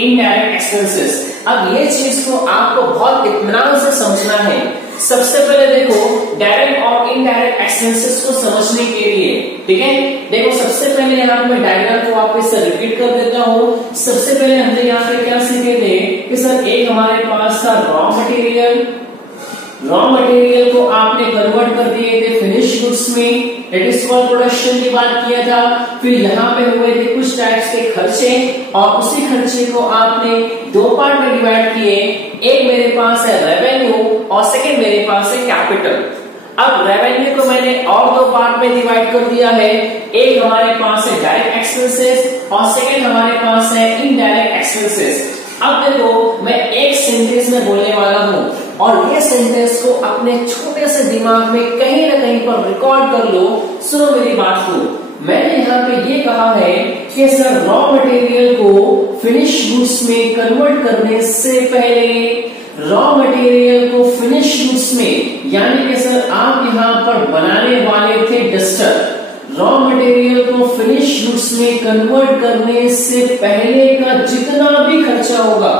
इनडायरेक्ट एक्सपेंसेस। अब ये चीज को आपको बहुत इत्मीनान से समझना है। सबसे पहले देखो डायरेक्ट और इनडायरेक्ट एक्सपेंसेस को समझने के लिए, ठीक है, देखो सबसे पहले यहाँ पे मैं डायग्राम को वापस से रिपीट कर देता हूँ। सबसे पहले हमने यहाँ पे क्या सीखे थे कि सर एक हमारे पास था रॉ मटेरियल को आपने कन्वर्ट कर दिए थे फिनिश गुड्स में। इट इज कॉल्ड प्रोडक्शन की बात किया था। फिर यहाँ पे हुए थे कुछ टाइप्स के खर्चे, और उसी खर्चे को आपने दो पार्ट में डिवाइड किए। एक मेरे पास है रेवेन्यू और सेकंड मेरे पास है कैपिटल। अब रेवेन्यू को मैंने और दो पार्ट में डिवाइड कर दिया है। एक हमारे पास है डायरेक्ट एक्सपेंसेस और सेकंड हमारे पास है इनडायरेक्ट एक्सपेंसेस। अब देखो मैं एक सेंटेंस में बोलने वाला हूं और ये सेंटेंस को अपने छोटे से दिमाग में कहीं ना कहीं पर रिकॉर्ड कर लो। सुनो मेरी बात को। मैंने यहाँ पे ये कहा है कि सर रॉ मटेरियल को फिनिश गुड्स में कन्वर्ट करने से पहले, रॉ मटेरियल को फिनिश गुड्स में, यानी कि सर आप यहाँ पर बनाने वाले थे डस्टर, रॉ मटेरियल को फिनिश गुड्स में कन्वर्ट करने से पहले का जितना भी खर्चा होगा,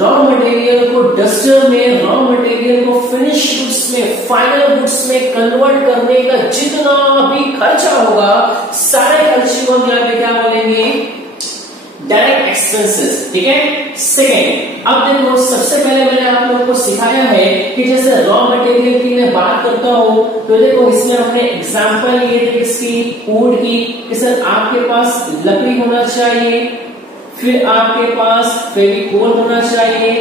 रॉ मटेरियल को डस्टर में, रॉ मटेरियल को फिनिश गुड्स में, फाइनल गुड्स में कन्वर्ट करने का जितना भी खर्चा होगा, सारे खर्चे को हम यहाँ पे क्या बोलेंगे, डायरेक्ट एक्सपेंसेस। ठीक है। सेकेंड, अब देखो सबसे पहले मैंने आप लोगों को सिखाया है कि जैसे रॉ मटेरियल की मैं बात करता हूं तो देखो इसमें हमने एग्जांपल लिए थे इसकी वुड की, कि सर आपके पास लकड़ी होना चाहिए, फिर आपके पास फेविकोल होना चाहिए,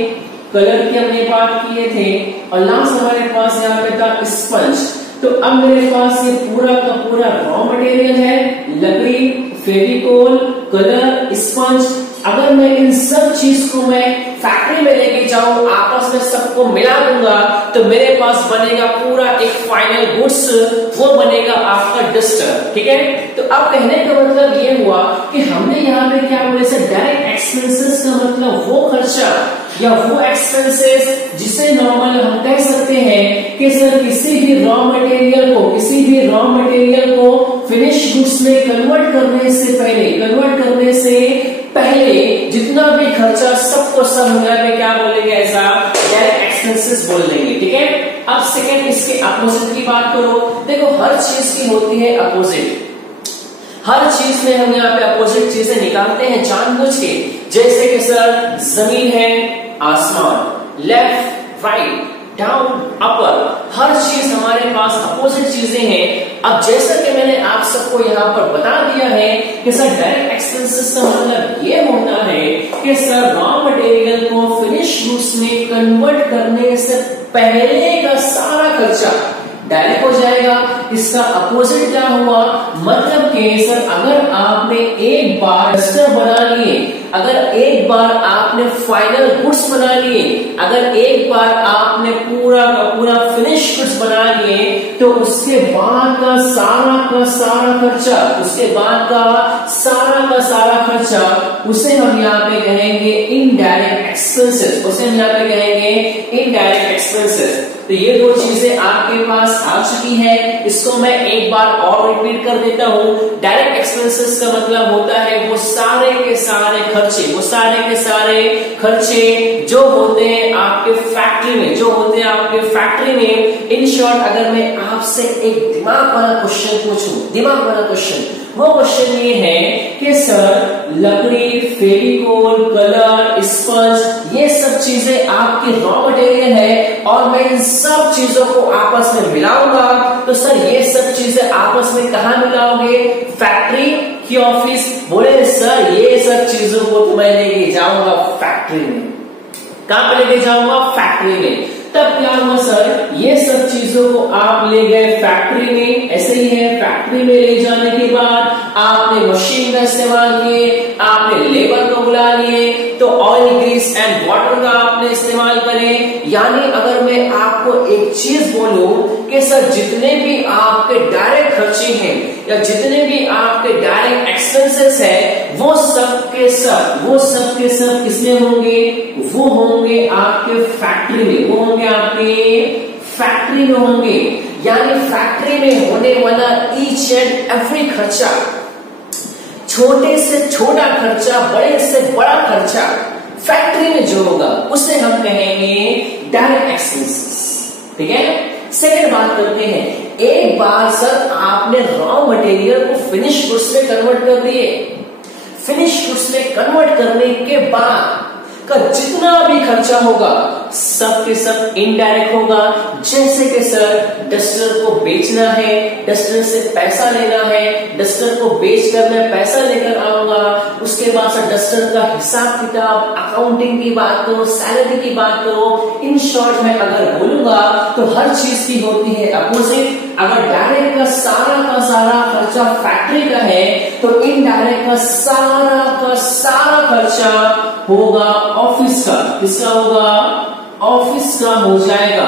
कलर की हमने बात किए थे, और लास्ट हमारे पास यहाँ पे था स्पंज। तो अब मेरे पास ये पूरा का पूरा रॉ मटेरियल है, लकड़ी, फेविकोल, कलर, स्पंज। अगर मैं इन सब चीज को मैं फैक्ट्री में लेके जाऊं, आपस में सबको मिला दूंगा, तो मेरे पास बनेगा पूरा एक फाइनल गुड्स, वो बनेगा आपका डस्टर। ठीक है। तो अब कहने का मतलब ये हुआ कि हमने यहाँ पे क्या बोले सर, डायरेक्ट एक्सपेंसेस का मतलब वो खर्चा या वो एक्सपेंसेस जिसे नॉर्मल हम कह सकते हैं कि सर किसी भी रॉ मटेरियल को फिनिश गुड्स में कन्वर्ट करने से पहले जितना भी खर्चा सबको सब मिला के क्या बोलेंगे, ऐसा डायरेक्ट एक्सपेंसेस बोल देंगे। ठीक है। अब सेकंड इसके अपोजिट की बात करो। देखो हर चीज की होती है अपोजिट, हर चीज में हम यहाँ पे अपोजिट चीजें निकालते हैं जानबूझ के। जैसे कि सर जमीन है, आसमान, लेफ्ट, राइट, डाउन, अपर, हर चीज हमारे पास अपोजिट चीजें हैं। अब जैसा कि मैंने आप सबको यहाँ पर बता दिया है कि सर डायरेक्ट एक्सपेंसेस का मतलब ये होता है कि सर रॉ मटेरियल को फिनिश गुड्स में कन्वर्ट करने से पहले का सारा खर्चा डायरेक्ट हो जाएगा। इसका अपोजिट क्या हुआ, मतलब कि सर अगर आपने एक बार डस्टर बना लिए, अगर एक बार आपने फाइनल गुड्स बना लिए, अगर एक बार आपने पूरा का पूरा फिनिश गुड्स बना लिए, तो उसके बाद का सारा खर्चा, उसके बाद का सारा खर्चा उसे हम यहाँ पे कहेंगे इनडायरेक्ट एक्सपेंसेस, उसे हम यहाँ पे कहेंगे इनडायरेक्ट एक्सपेंसेस। तो ये दो चीजें आपके पास आ चुकी है, इसको मैं एक बार और रिपीट कर देता हूँ। डायरेक्ट एक्सपेंसेस का मतलब होता है वो सारे के सारे खर्चे जो होते हैं आपके फैक्ट्री में, इन शॉर्ट अगर मैं आपसे एक दिमाग वाला क्वेश्चन पूछूं, वो क्वेश्चन ये है कि सर लकड़ी, फेविकोल, कलर, स्पंज, ये सब चीजें आपकी रॉ मटेरियल है और मैं इन सब चीजों को आपस में मिलाऊंगा, तो सर ये सब चीजें आपस में कहाँ मिलाओगे, फैक्ट्री की ऑफिस। बोले सर ये सब चीजों को तो मैं लेके जाऊंगा फैक्ट्री में। कहाँ पे लेके जाऊंगा, फैक्ट्री में। तब क्या हुआ सर, ये सब चीजों को आप ले गए फैक्ट्री में, ऐसे ही है। फैक्ट्री में ले जाने के बाद आपने मशीन का इस्तेमाल किए, आपने लेबर को बुला लिए, तो ऑयल, ग्रीस एंड वाटर का आपने इस्तेमाल करें। यानी अगर मैं आपको एक चीज बोलूं कि सर जितने भी आपके डायरेक्ट खर्चे हैं या जितने भी आपके डायरेक्ट एक्सपेंसेस है, वो सब के सब किसमें होंगे, वो होंगे आपके फैक्ट्री में, वो होंगे आपके फैक्ट्री में होंगे। यानी फैक्ट्री में होने वाला ईच एंड एवरी खर्चा, छोटे से छोटा खर्चा, बड़े से बड़ा खर्चा, फैक्ट्री में जो होगा उसे हम कहेंगे डायरेक्ट एक्सपेंसेस। ठीक है। सेकंड बात करते हैं, एक बार सर आपने रॉ मटेरियल को फिनिश गुड्स में कन्वर्ट कर दिए, फिनिश गुड्स में कन्वर्ट करने के बाद का जितना भी खर्चा होगा सब के सब इनडायरेक्ट होगा। जैसे कि सर डस्टर को बेचना है, डस्टर से पैसा लेना है, डस्टर को बेचकर मैं पैसा लेकर आऊंगा, उसके बाद सर डस्टर का हिसाब किताब, अकाउंटिंग की बात करो, सैलरी की बात करो, इन शॉर्ट में अगर बोलूंगा तो हर चीज की होती है अपोजिट। अगर डायरेक्ट का सारा खर्चा फैक्ट्री का है तो इनडायरेक्ट का सारा खर्चा होगा ऑफिस का। किसका होगा? ऑफिस का हो जाएगा।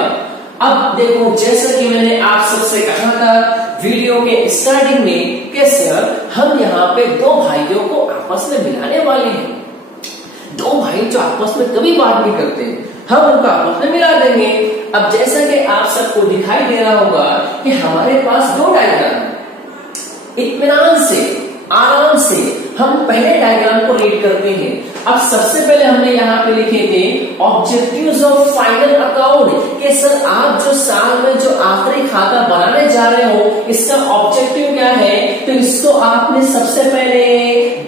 अब देखो, जैसा कि मैंने आप सबसे कहा था वीडियो के स्टार्टिंग में कि सर हम यहाँ पे दो भाइयों को आपस में मिलाने वाले हैं। दो भाई जो आपस में कभी बात नहीं करते, हम उनको आपस में मिला देंगे। अब जैसा कि आप सबको दिखाई दे रहा होगा कि हमारे पास दो डायग्राम, इत्मीनान से आराम से हम पहले डायग्राम को रीड करते हैं। अब सबसे पहले हमने यहाँ पे लिखे थे ऑब्जेक्टिव्स ऑफ फाइनल अकाउंट कि सर आप जो साल में जो आखिरी खाता बनाने जा रहे हो इसका ऑब्जेक्टिव क्या है। तो इसको आपने सबसे पहले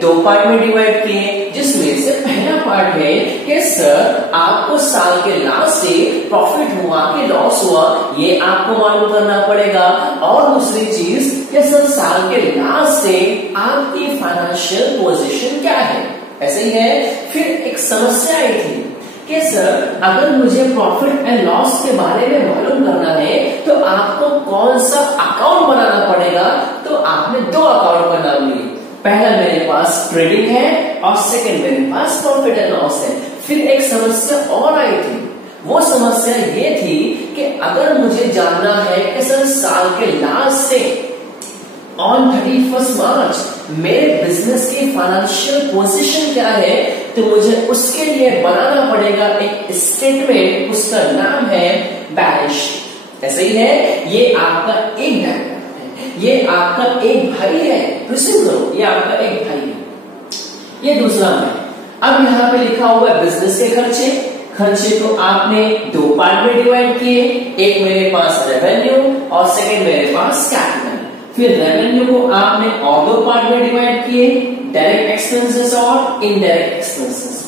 दो पार्ट में डिवाइड किए, जिसमें से पहला पार्ट है कि सर आपको साल के लास्ट से प्रॉफिट हुआ कि लॉस हुआ ये आपको मालूम करना पड़ेगा। और दूसरी चीज कि सर साल के लास्ट से आपकी फाइनेंशियल पोजीशन क्या है, ऐसे ही है। फिर एक समस्या आई थी कि सर अगर मुझे प्रॉफिट एंड लॉस के बारे में मालूम करना है तो आपको कौन सा अकाउंट बनाना पड़ेगा। तो आपने दो अकाउंट का नाम लिए, पहला मेरे पास ट्रेडिंग है और सेकंड मेरे पास प्रॉफिट एंड लॉस है। फिर एक समस्या और आई थी, वो समस्या ये थी कि अगर मुझे जानना है कि सर साल के लास्ट से ऑन 31 मार्च मेरे बिजनेस की फाइनेंशियल पोजीशन क्या है, तो मुझे उसके लिए बनाना पड़ेगा एक स्टेटमेंट, उसका नाम है बैलेंस शीट। ऐसा ही है, ये आपका एक डायग्राम है, ये आपका एक भाई है, रिसीव करो, ये आपका एक भाई है, ये दूसरा है। अब यहाँ पे लिखा हुआ है बिजनेस के खर्चे। खर्चे को आपने दो पार्ट में डिवाइड किए, एक मेरे पास रेवेन्यू और सेकंड मेरे पास कैपिटल। फिर रेवेन्यू को आपने और दो पार्ट में डिवाइड किए, डायरेक्ट एक्सपेंसेस और indirect expenses.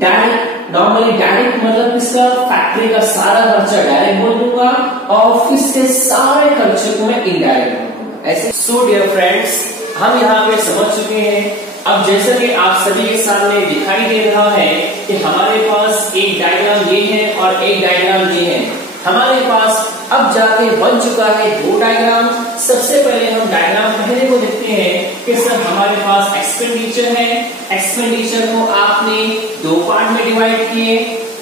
Direct, normally direct मतलब इसका फैक्ट्री का सारा खर्चा डायरेक्ट बोल दूंगा, ऑफिस के सारे खर्चे को मैं इनडायरेक्ट बोल दूंगा। ऐसे सो डियर फ्रेंड्स, हम यहाँ पे समझ चुके हैं। अब जैसा कि आप सभी के सामने दिखाई दे रहा है कि हमारे पास एक डायग्राम ये है और एक डायग्राम ये है। हमारे पास अब जाके बन चुका है दो डायग्राम। सबसे पहले हम डायग्राम पहले को देखते हैं कि सर हमारे पास एक्सपेंडिचर है। एक्सपेंडिचर को आपने दो पार्ट में डिवाइड किए,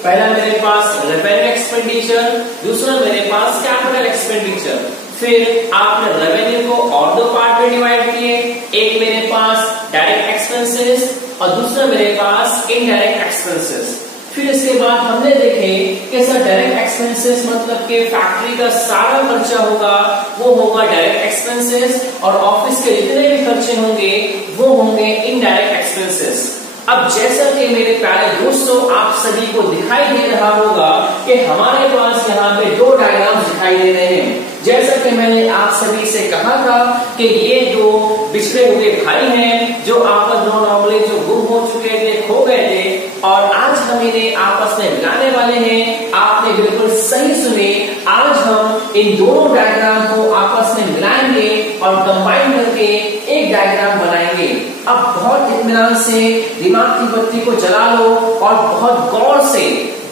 पहला मेरे पास रेवेन्यू एक्सपेंडिचर, दूसरा मेरे पास कैपिटल एक्सपेंडिचर। फिर आपने रेवेन्यू को और दो पार्ट में डिवाइड किए, एक मेरे पास डायरेक्ट एक्सपेंसेस और दूसरा मेरे पास इनडायरेक्ट एक्सपेंसेस। फिर इसके बाद हमने देखे कि सर डायरेक्ट एक्सपेंसेस मतलब कि फैक्ट्री का सारा खर्चा होगा वो होगा डायरेक्ट एक्सपेंसेस और ऑफिस के जितने भी खर्चे होंगे वो होंगे इनडायरेक्ट एक्सपेंसेस। अब जैसा कि मेरे प्यारे दोस्तों आप सभी को दिखाई दे रहा होगा कि हमारे पास यहाँ पे दो डायग्राम दिखाई दे रहे हैं। जैसा कि मैंने आप सभी से कहा था कि ये दो बिछड़े हुए भाई हैं जो आपस में नॉर्मली जो गुम हो चुके थे, खो गए थे, और आज हम इन्हें आपस में मिलाने वाले हैं। आपने बिल्कुल सही सुने, आज हम इन दोनों डायग्राम को आपस में मिलाएंगे और कंबाइन करके एक डायग्राम बनाएंगे। अब बहुत इत्मीनान से दिमाग की बत्ती को जला लो और बहुत गौर से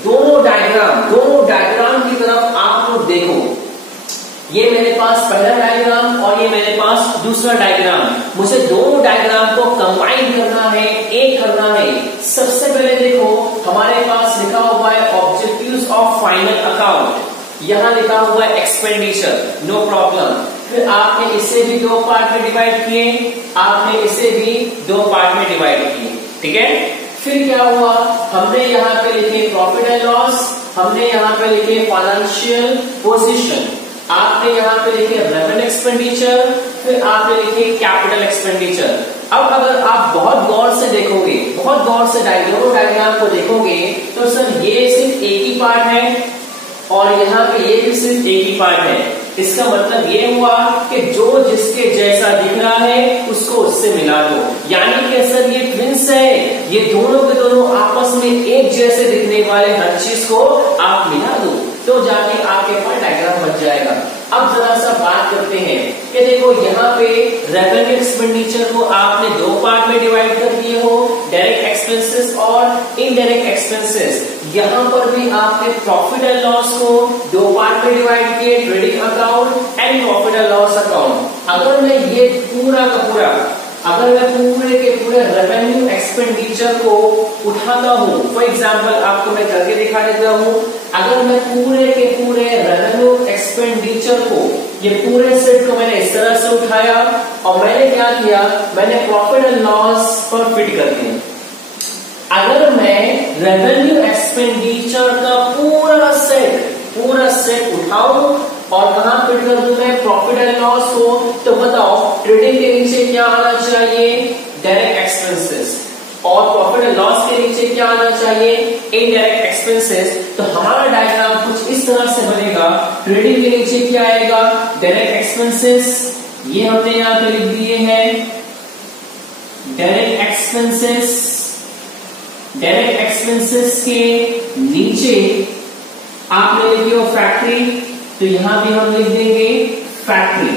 दोनों डायग्राम की तरफ आप लोग देखो। ये मेरे पास पहला डायग्राम और ये मेरे पास दूसरा डायग्राम। मुझे दोनों डायग्राम को कंबाइन करना है, एक करना है। सबसे पहले देखो हमारे पास लिखा हुआ है ऑब्जेक्टिव्स ऑफ फाइनल अकाउंट, यहाँ लिखा हुआ है एक्सपेंडिचर, नो प्रॉब्लम। फिर आपने इसे भी दो पार्ट में डिवाइड किए, आपने इसे भी दो पार्ट में डिवाइड किए, ठीक है। फिर क्या हुआ, हमने यहाँ पे लिखे प्रॉफिट एंड लॉस, हमने यहाँ पे लिखे फाइनेंशियल पोजीशन, आपने यहाँ पे लिखे रेवेन्यू एक्सपेंडिचर, फिर आपने लिखे कैपिटल एक्सपेंडिचर। अब अगर आप बहुत गौर से देखोगे, बहुत गौर से दोनों डायग्राम को देखोगे तो सर ये सिर्फ एक ही पार्ट है और यहाँ पे ये भी सिर्फ एक ही पार्ट है। इसका मतलब ये हुआ कि जो जिसके जैसा दिख रहा है उसको उससे मिला दो, यानी कि सर ये ट्विन सिमिलरिटीज है, ये दोनों के दोनों आपस में एक जैसे दिखने वाले हर चीज को आप मिला दो तो जाके आपके पास डायग्राम बन जाएगा। अब जरा सा बात करते हैं कि देखो यहाँ पे रेवेन्यू एक्सपेंडिचर को आपने दो पार्ट में डिवाइड कर दिए हो, डायरेक्ट एक्सपेंसेस और इनडायरेक्ट एक्सपेंसेस। यहाँ पर भी आपने प्रॉफिट एंड लॉस को दो पार्ट में डिवाइड किए, trading account and profit and loss account. अगर मैं ये पूरा का पूरा अगर मैं पूरे के पूरे रेवेन्यू एक्सपेंडिचर को उठाता हूँ, फॉर एग्जाम्पल आपको मैं करके दिखा देता हूँ, अगर मैं पूरे के पूरे रेवेन्यू एक्सपेंडिचर को, ये पूरे सेट को मैंने इस तरह से उठाया और मैंने क्या किया, मैंने प्रॉफिट एंड लॉस पर फिट कर दिया। अगर मैं रेवेन्यू एक्सपेंडिचर का पूरा सेट उठाऊं और कहां फिट कर दूं मैं, प्रॉफिट एंड लॉस को, तो बताओ ट्रेडिंग के नीचे क्या आना चाहिए, डायरेक्ट एक्सपेंसेस, और प्रॉफिट एंड लॉस के नीचे क्या आना चाहिए, इनडायरेक्ट एक्सपेंसेस। तो हमारा डायग्राम कुछ इस तरह से बनेगा, ट्रेडिंग के नीचे क्या आएगा, डायरेक्ट एक्सपेंसेस, ये हमने यहां पे लिख दिए हैं डायरेक्ट एक्सपेंसेस। डायरेक्ट एक्सपेंसेस के नीचे आपने लिखी हो फैक्ट्री, तो यहां भी हम लिख देंगे फैक्ट्री,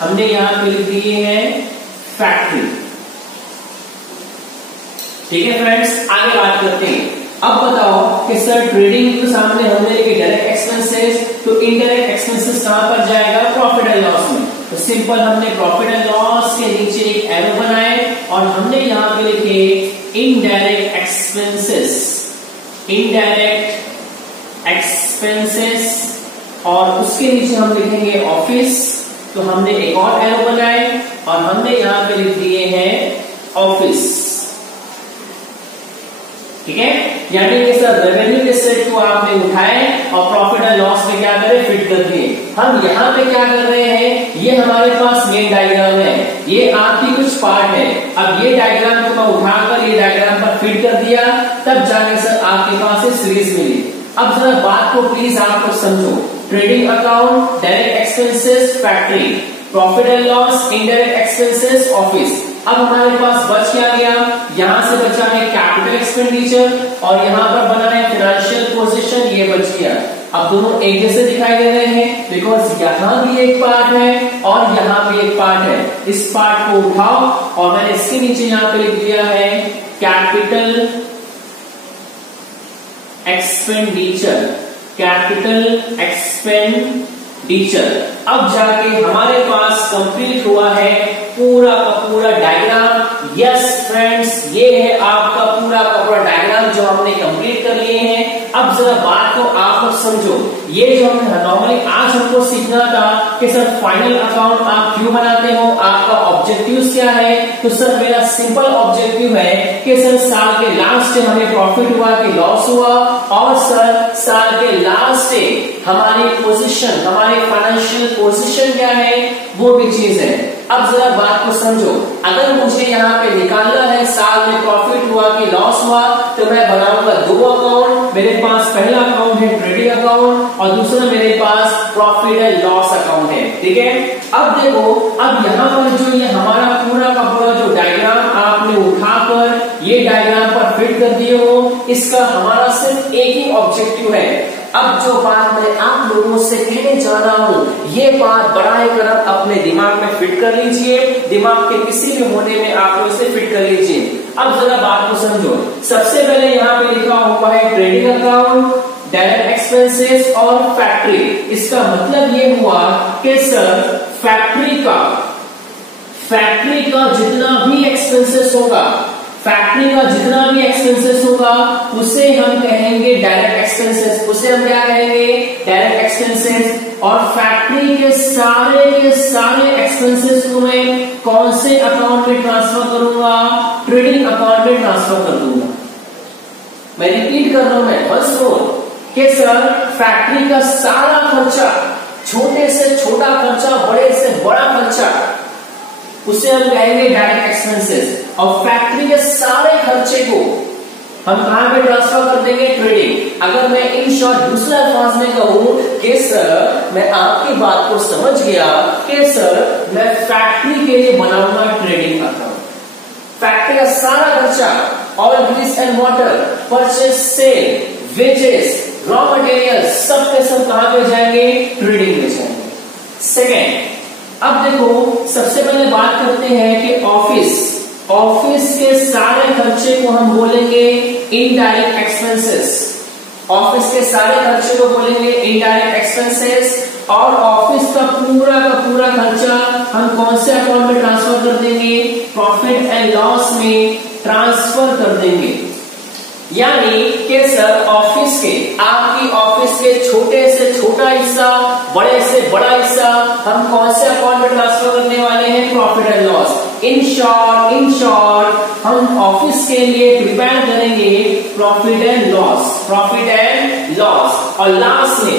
हमने यहां पे लिख दिए हैं फैक्ट्री। ठीक है फ्रेंड्स, आगे बात करते हैं। अब बताओ कि सर ट्रेडिंग के सामने हमने लिखे डायरेक्ट एक्सपेंसेस, तो इनडायरेक्ट एक्सपेंसेस कहां पर जाएगा, प्रॉफिट एंड लॉस में। तो सिंपल हमने प्रॉफिट एंड लॉस के नीचे एक एरो बनाए और हमने यहां पे लिखे इनडायरेक्ट एक्सपेंसेस, इनडायरेक्ट एक्सपेंसेस, और उसके नीचे हम लिखेंगे ऑफिस। तो हमने एक और एरो बनाए और हमने यहां पे लिख दिए हैं ऑफिस। ठीक है, यानी कि सर रेवेन्यू के सेट को आपने उठाए और प्रॉफिट एंड लॉस में क्या करें, फिट कर दिए। हम यहाँ पे क्या कर रहे हैं, ये हमारे पास मेन डायग्राम है, ये आपकी कुछ पार्ट है। अब ये डायग्राम को मैं उठाकर ये डायग्राम पर फिट कर दिया, तब जाके सर आपके पास ये सीरीज मिली। अब जरा बात को प्लीज आप लोग समझो, trading account, direct expenses factory, profit and loss, indirect expenses office. अब हमारे पास बच क्या गया, यहां से बचा है कैपिटल एक्सपेंडिचर और यहां पर बना है फाइनेंशियल पोजीशन, ये बच गया। अब दोनों एक जैसे दिखाई दे रहे हैं बिकॉज यहां भी एक पार्ट है और यहां भी एक पार्ट है। इस पार्ट को उठाओ और मैंने इसके नीचे यहां पे लिख दिया है कैपिटल एक्सपेंडिचर, कैपिटल एक्सपेंडिचर। अब जाके हमारे पास कंप्लीट हुआ है पूरा का पूरा डायग्राम। यस फ्रेंड्स, ये है आपका पूरा का पूरा डायग्राम जो हमने कंप्लीट कर लिए हैं। अब जरा बात को आप लोग समझो, ये जो हमने नॉर्मली आज हमको सीखना था कि सर फाइनल अकाउंट आप क्यों बनाते हो, आपका ऑब्जेक्टिव क्या है। तो सर मेरा सिंपल ऑब्जेक्टिव है कि सर साल के लास्ट डे हमें प्रॉफिट हुआ कि लॉस हुआ, और सर साल के लास्ट डे हमारी पोजीशन, हमारी फाइनेंशियल पोजीशन क्या है, वो भी चीज है। अब जरा बात को समझो, अगर मुझे यहाँ पे निकालना है साल में प्रॉफिट हुआ कि लॉस हुआ, तो मैं बनाऊंगा दो अकाउंट। मेरे पास पहला अकाउंट है ट्रेडिंग अकाउंट और दूसरा मेरे पास प्रॉफिट एंड लॉस अकाउंट है। ठीक है, अब देखो, अब यहाँ पर जो ये हमारा पूरा का पूरा जो डायग्राम आपने उठाकर ये डायग्राम पर फिट कर दिए हो, इसका हमारा सिर्फ एक ही ऑब्जेक्टिव है। अब जो बात मैं आप लोगों से कहने जा रहा हूं, ये बात बढ़ाए कर अपने दिमाग में फिट कर लीजिए, दिमाग के किसी भी होने में आप लोग इसे फिट कर लीजिए। अब जरा बात को समझो, सबसे पहले यहाँ पे लिखा हुआ है ट्रेडिंग अकाउंट, डायरेक्ट एक्सपेंसेस और फैक्ट्री। इसका मतलब ये हुआ कि सर फैक्ट्री का जितना भी एक्सपेंसेस होगा, फैक्ट्री का जितना भी एक्सपेंसेस होगा उसे हम कहेंगे डायरेक्ट एक्सपेंसेस, उसे हम क्या कहेंगे, डायरेक्ट एक्सपेंसेस। और फैक्ट्री के सारे एक्सपेंसेस को मैं कौन से अकाउंट में ट्रांसफर करूंगा, ट्रेडिंग अकाउंट में ट्रांसफर कर दूंगा। मैं रिपीट कर रहा हूं, मैं बस कि सर फैक्ट्री का सारा खर्चा, छोटे से छोटा खर्चा, बड़े से बड़ा खर्चा, उसे हम कहेंगे डायरेक्ट एक्सपेंसेस। और फैक्ट्री के सारे खर्चे को हम कहां पे ट्रांसफर कर देंगे, ट्रेडिंग। अगर मैं इन शॉर्ट दूसरे अल्फाज में कहूं कि सर मैं आपकी बात को समझ गया कि सर मैं फैक्ट्री के लिए बनाऊंगा ट्रेडिंग अकाउंट, फैक्ट्री का सारा खर्चा, oil, grease and water, purchase, sale, wages, raw material, सब के सब कहां पे जाएंगे? ट्रेडिंग में जाएंगे। सेकेंड, अब देखो सबसे पहले बात करते हैं कि ऑफिस के सारे खर्चे को हम बोलेंगे इनडायरेक्ट एक्सपेंसेस। ऑफिस के सारे खर्चे को बोलेंगे इनडायरेक्ट एक्सपेंसेस, और ऑफिस का पूरा खर्चा हम कौन से अकाउंट में ट्रांसफर कर देंगे? प्रॉफिट एंड लॉस में ट्रांसफर कर देंगे। यानी कि सर आपकी ऑफिस के छोटे से छोटा हिस्सा, बड़े से बड़ा हिस्सा हम कौन से अकाउंट में ट्रांसफर करने वाले हैं? Profit and loss. In short हम ऑफिस के लिए प्रिपेयर करेंगे प्रॉफिट एंड लॉस। और लास्ट में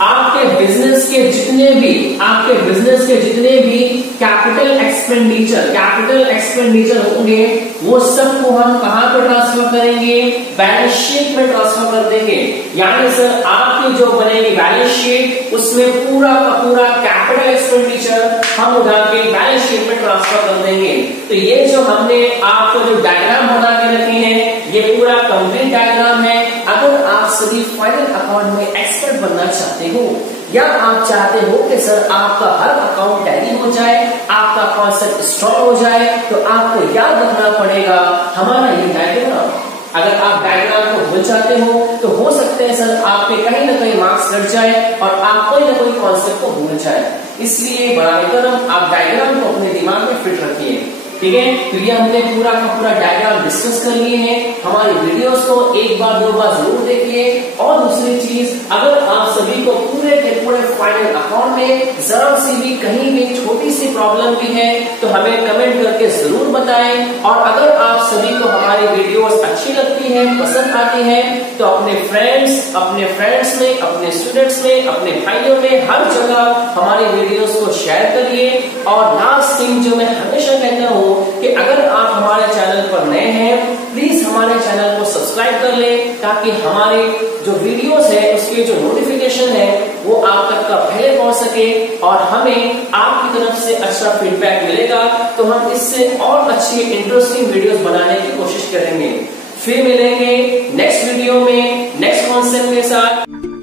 आपके बिजनेस के जितने भी कैपिटल एक्सपेंडिचर होंगे वो सबको हम कहां पर ट्रांसफर करेंगे? बैलेंस शीट में ट्रांसफर कर देंगे। यानी सर आपकी जो बनेगी बैलेंस शीट, उसमें पूरा का पूरा कैपिटल एक्सपेंडिचर हम उठा के बैलेंस शीट में ट्रांसफर कर देंगे। तो ये जो हमने आपको जो डायग्राम बना के रखी है, ये पूरा कंप्लीट डायग्राम है। अगर आप सभी फाइनल अकाउंट में एक्सपर्ट बनना चाहते हो, या आप चाहते हो कि सर आपका हर अकाउंट टैली हो जाए, आपका कॉन्सेप्ट स्ट्रॉन्ग हो जाए, तो आपको याद रखना पड़ेगा हमारा ये डायग्राम। अगर आप डायग्राम को भूल जाते हो तो हो सकते हैं सर आपके कहीं ना कहीं मार्क्स घट जाए और आप कोई ना कोई कॉन्सेप्ट को भूल जाए। इसलिए बराबर करम आप डायग्राम को अपने दिमाग में फिट रखिए, ठीक है। तो ये हमने पूरा का पूरा डायग्राम डिस्कस कर लिए हैं। हमारी वीडियोस को एक बार दो बार जरूर देखिए। और दूसरी चीज, अगर आप सभी को पूरे के पूरे फाइनल अकाउंट में जरा सी भी कहीं भी छोटी सी प्रॉब्लम भी है तो हमें कमेंट करके जरूर बताएं। और अगर आप सभी को हमारी वीडियोस अच्छी लगती है, पसंद आती है, तो अपने फ्रेंड्स में, अपने स्टूडेंट्स में, अपने भाइयों में, हर जगह हमारी वीडियोस को शेयर करिए। और लास्ट थिंग जो मैं हमेशा कहता हूँ कि अगर आप हमारे चैनल पर नए हैं, प्लीज हमारे चैनल को सब्सक्राइब कर लें, ताकि हमारे जो वीडियोस है उसके जो नोटिफिकेशन है वो आप तक का पहले पहुंच सके और हमें आपकी तरफ से अच्छा फीडबैक मिलेगा तो हम इससे और अच्छी इंटरेस्टिंग वीडियोस बनाने की कोशिश करेंगे। फिर मिलेंगे नेक्स्ट वीडियो में नेक्स्ट कॉन्सेप्ट के साथ।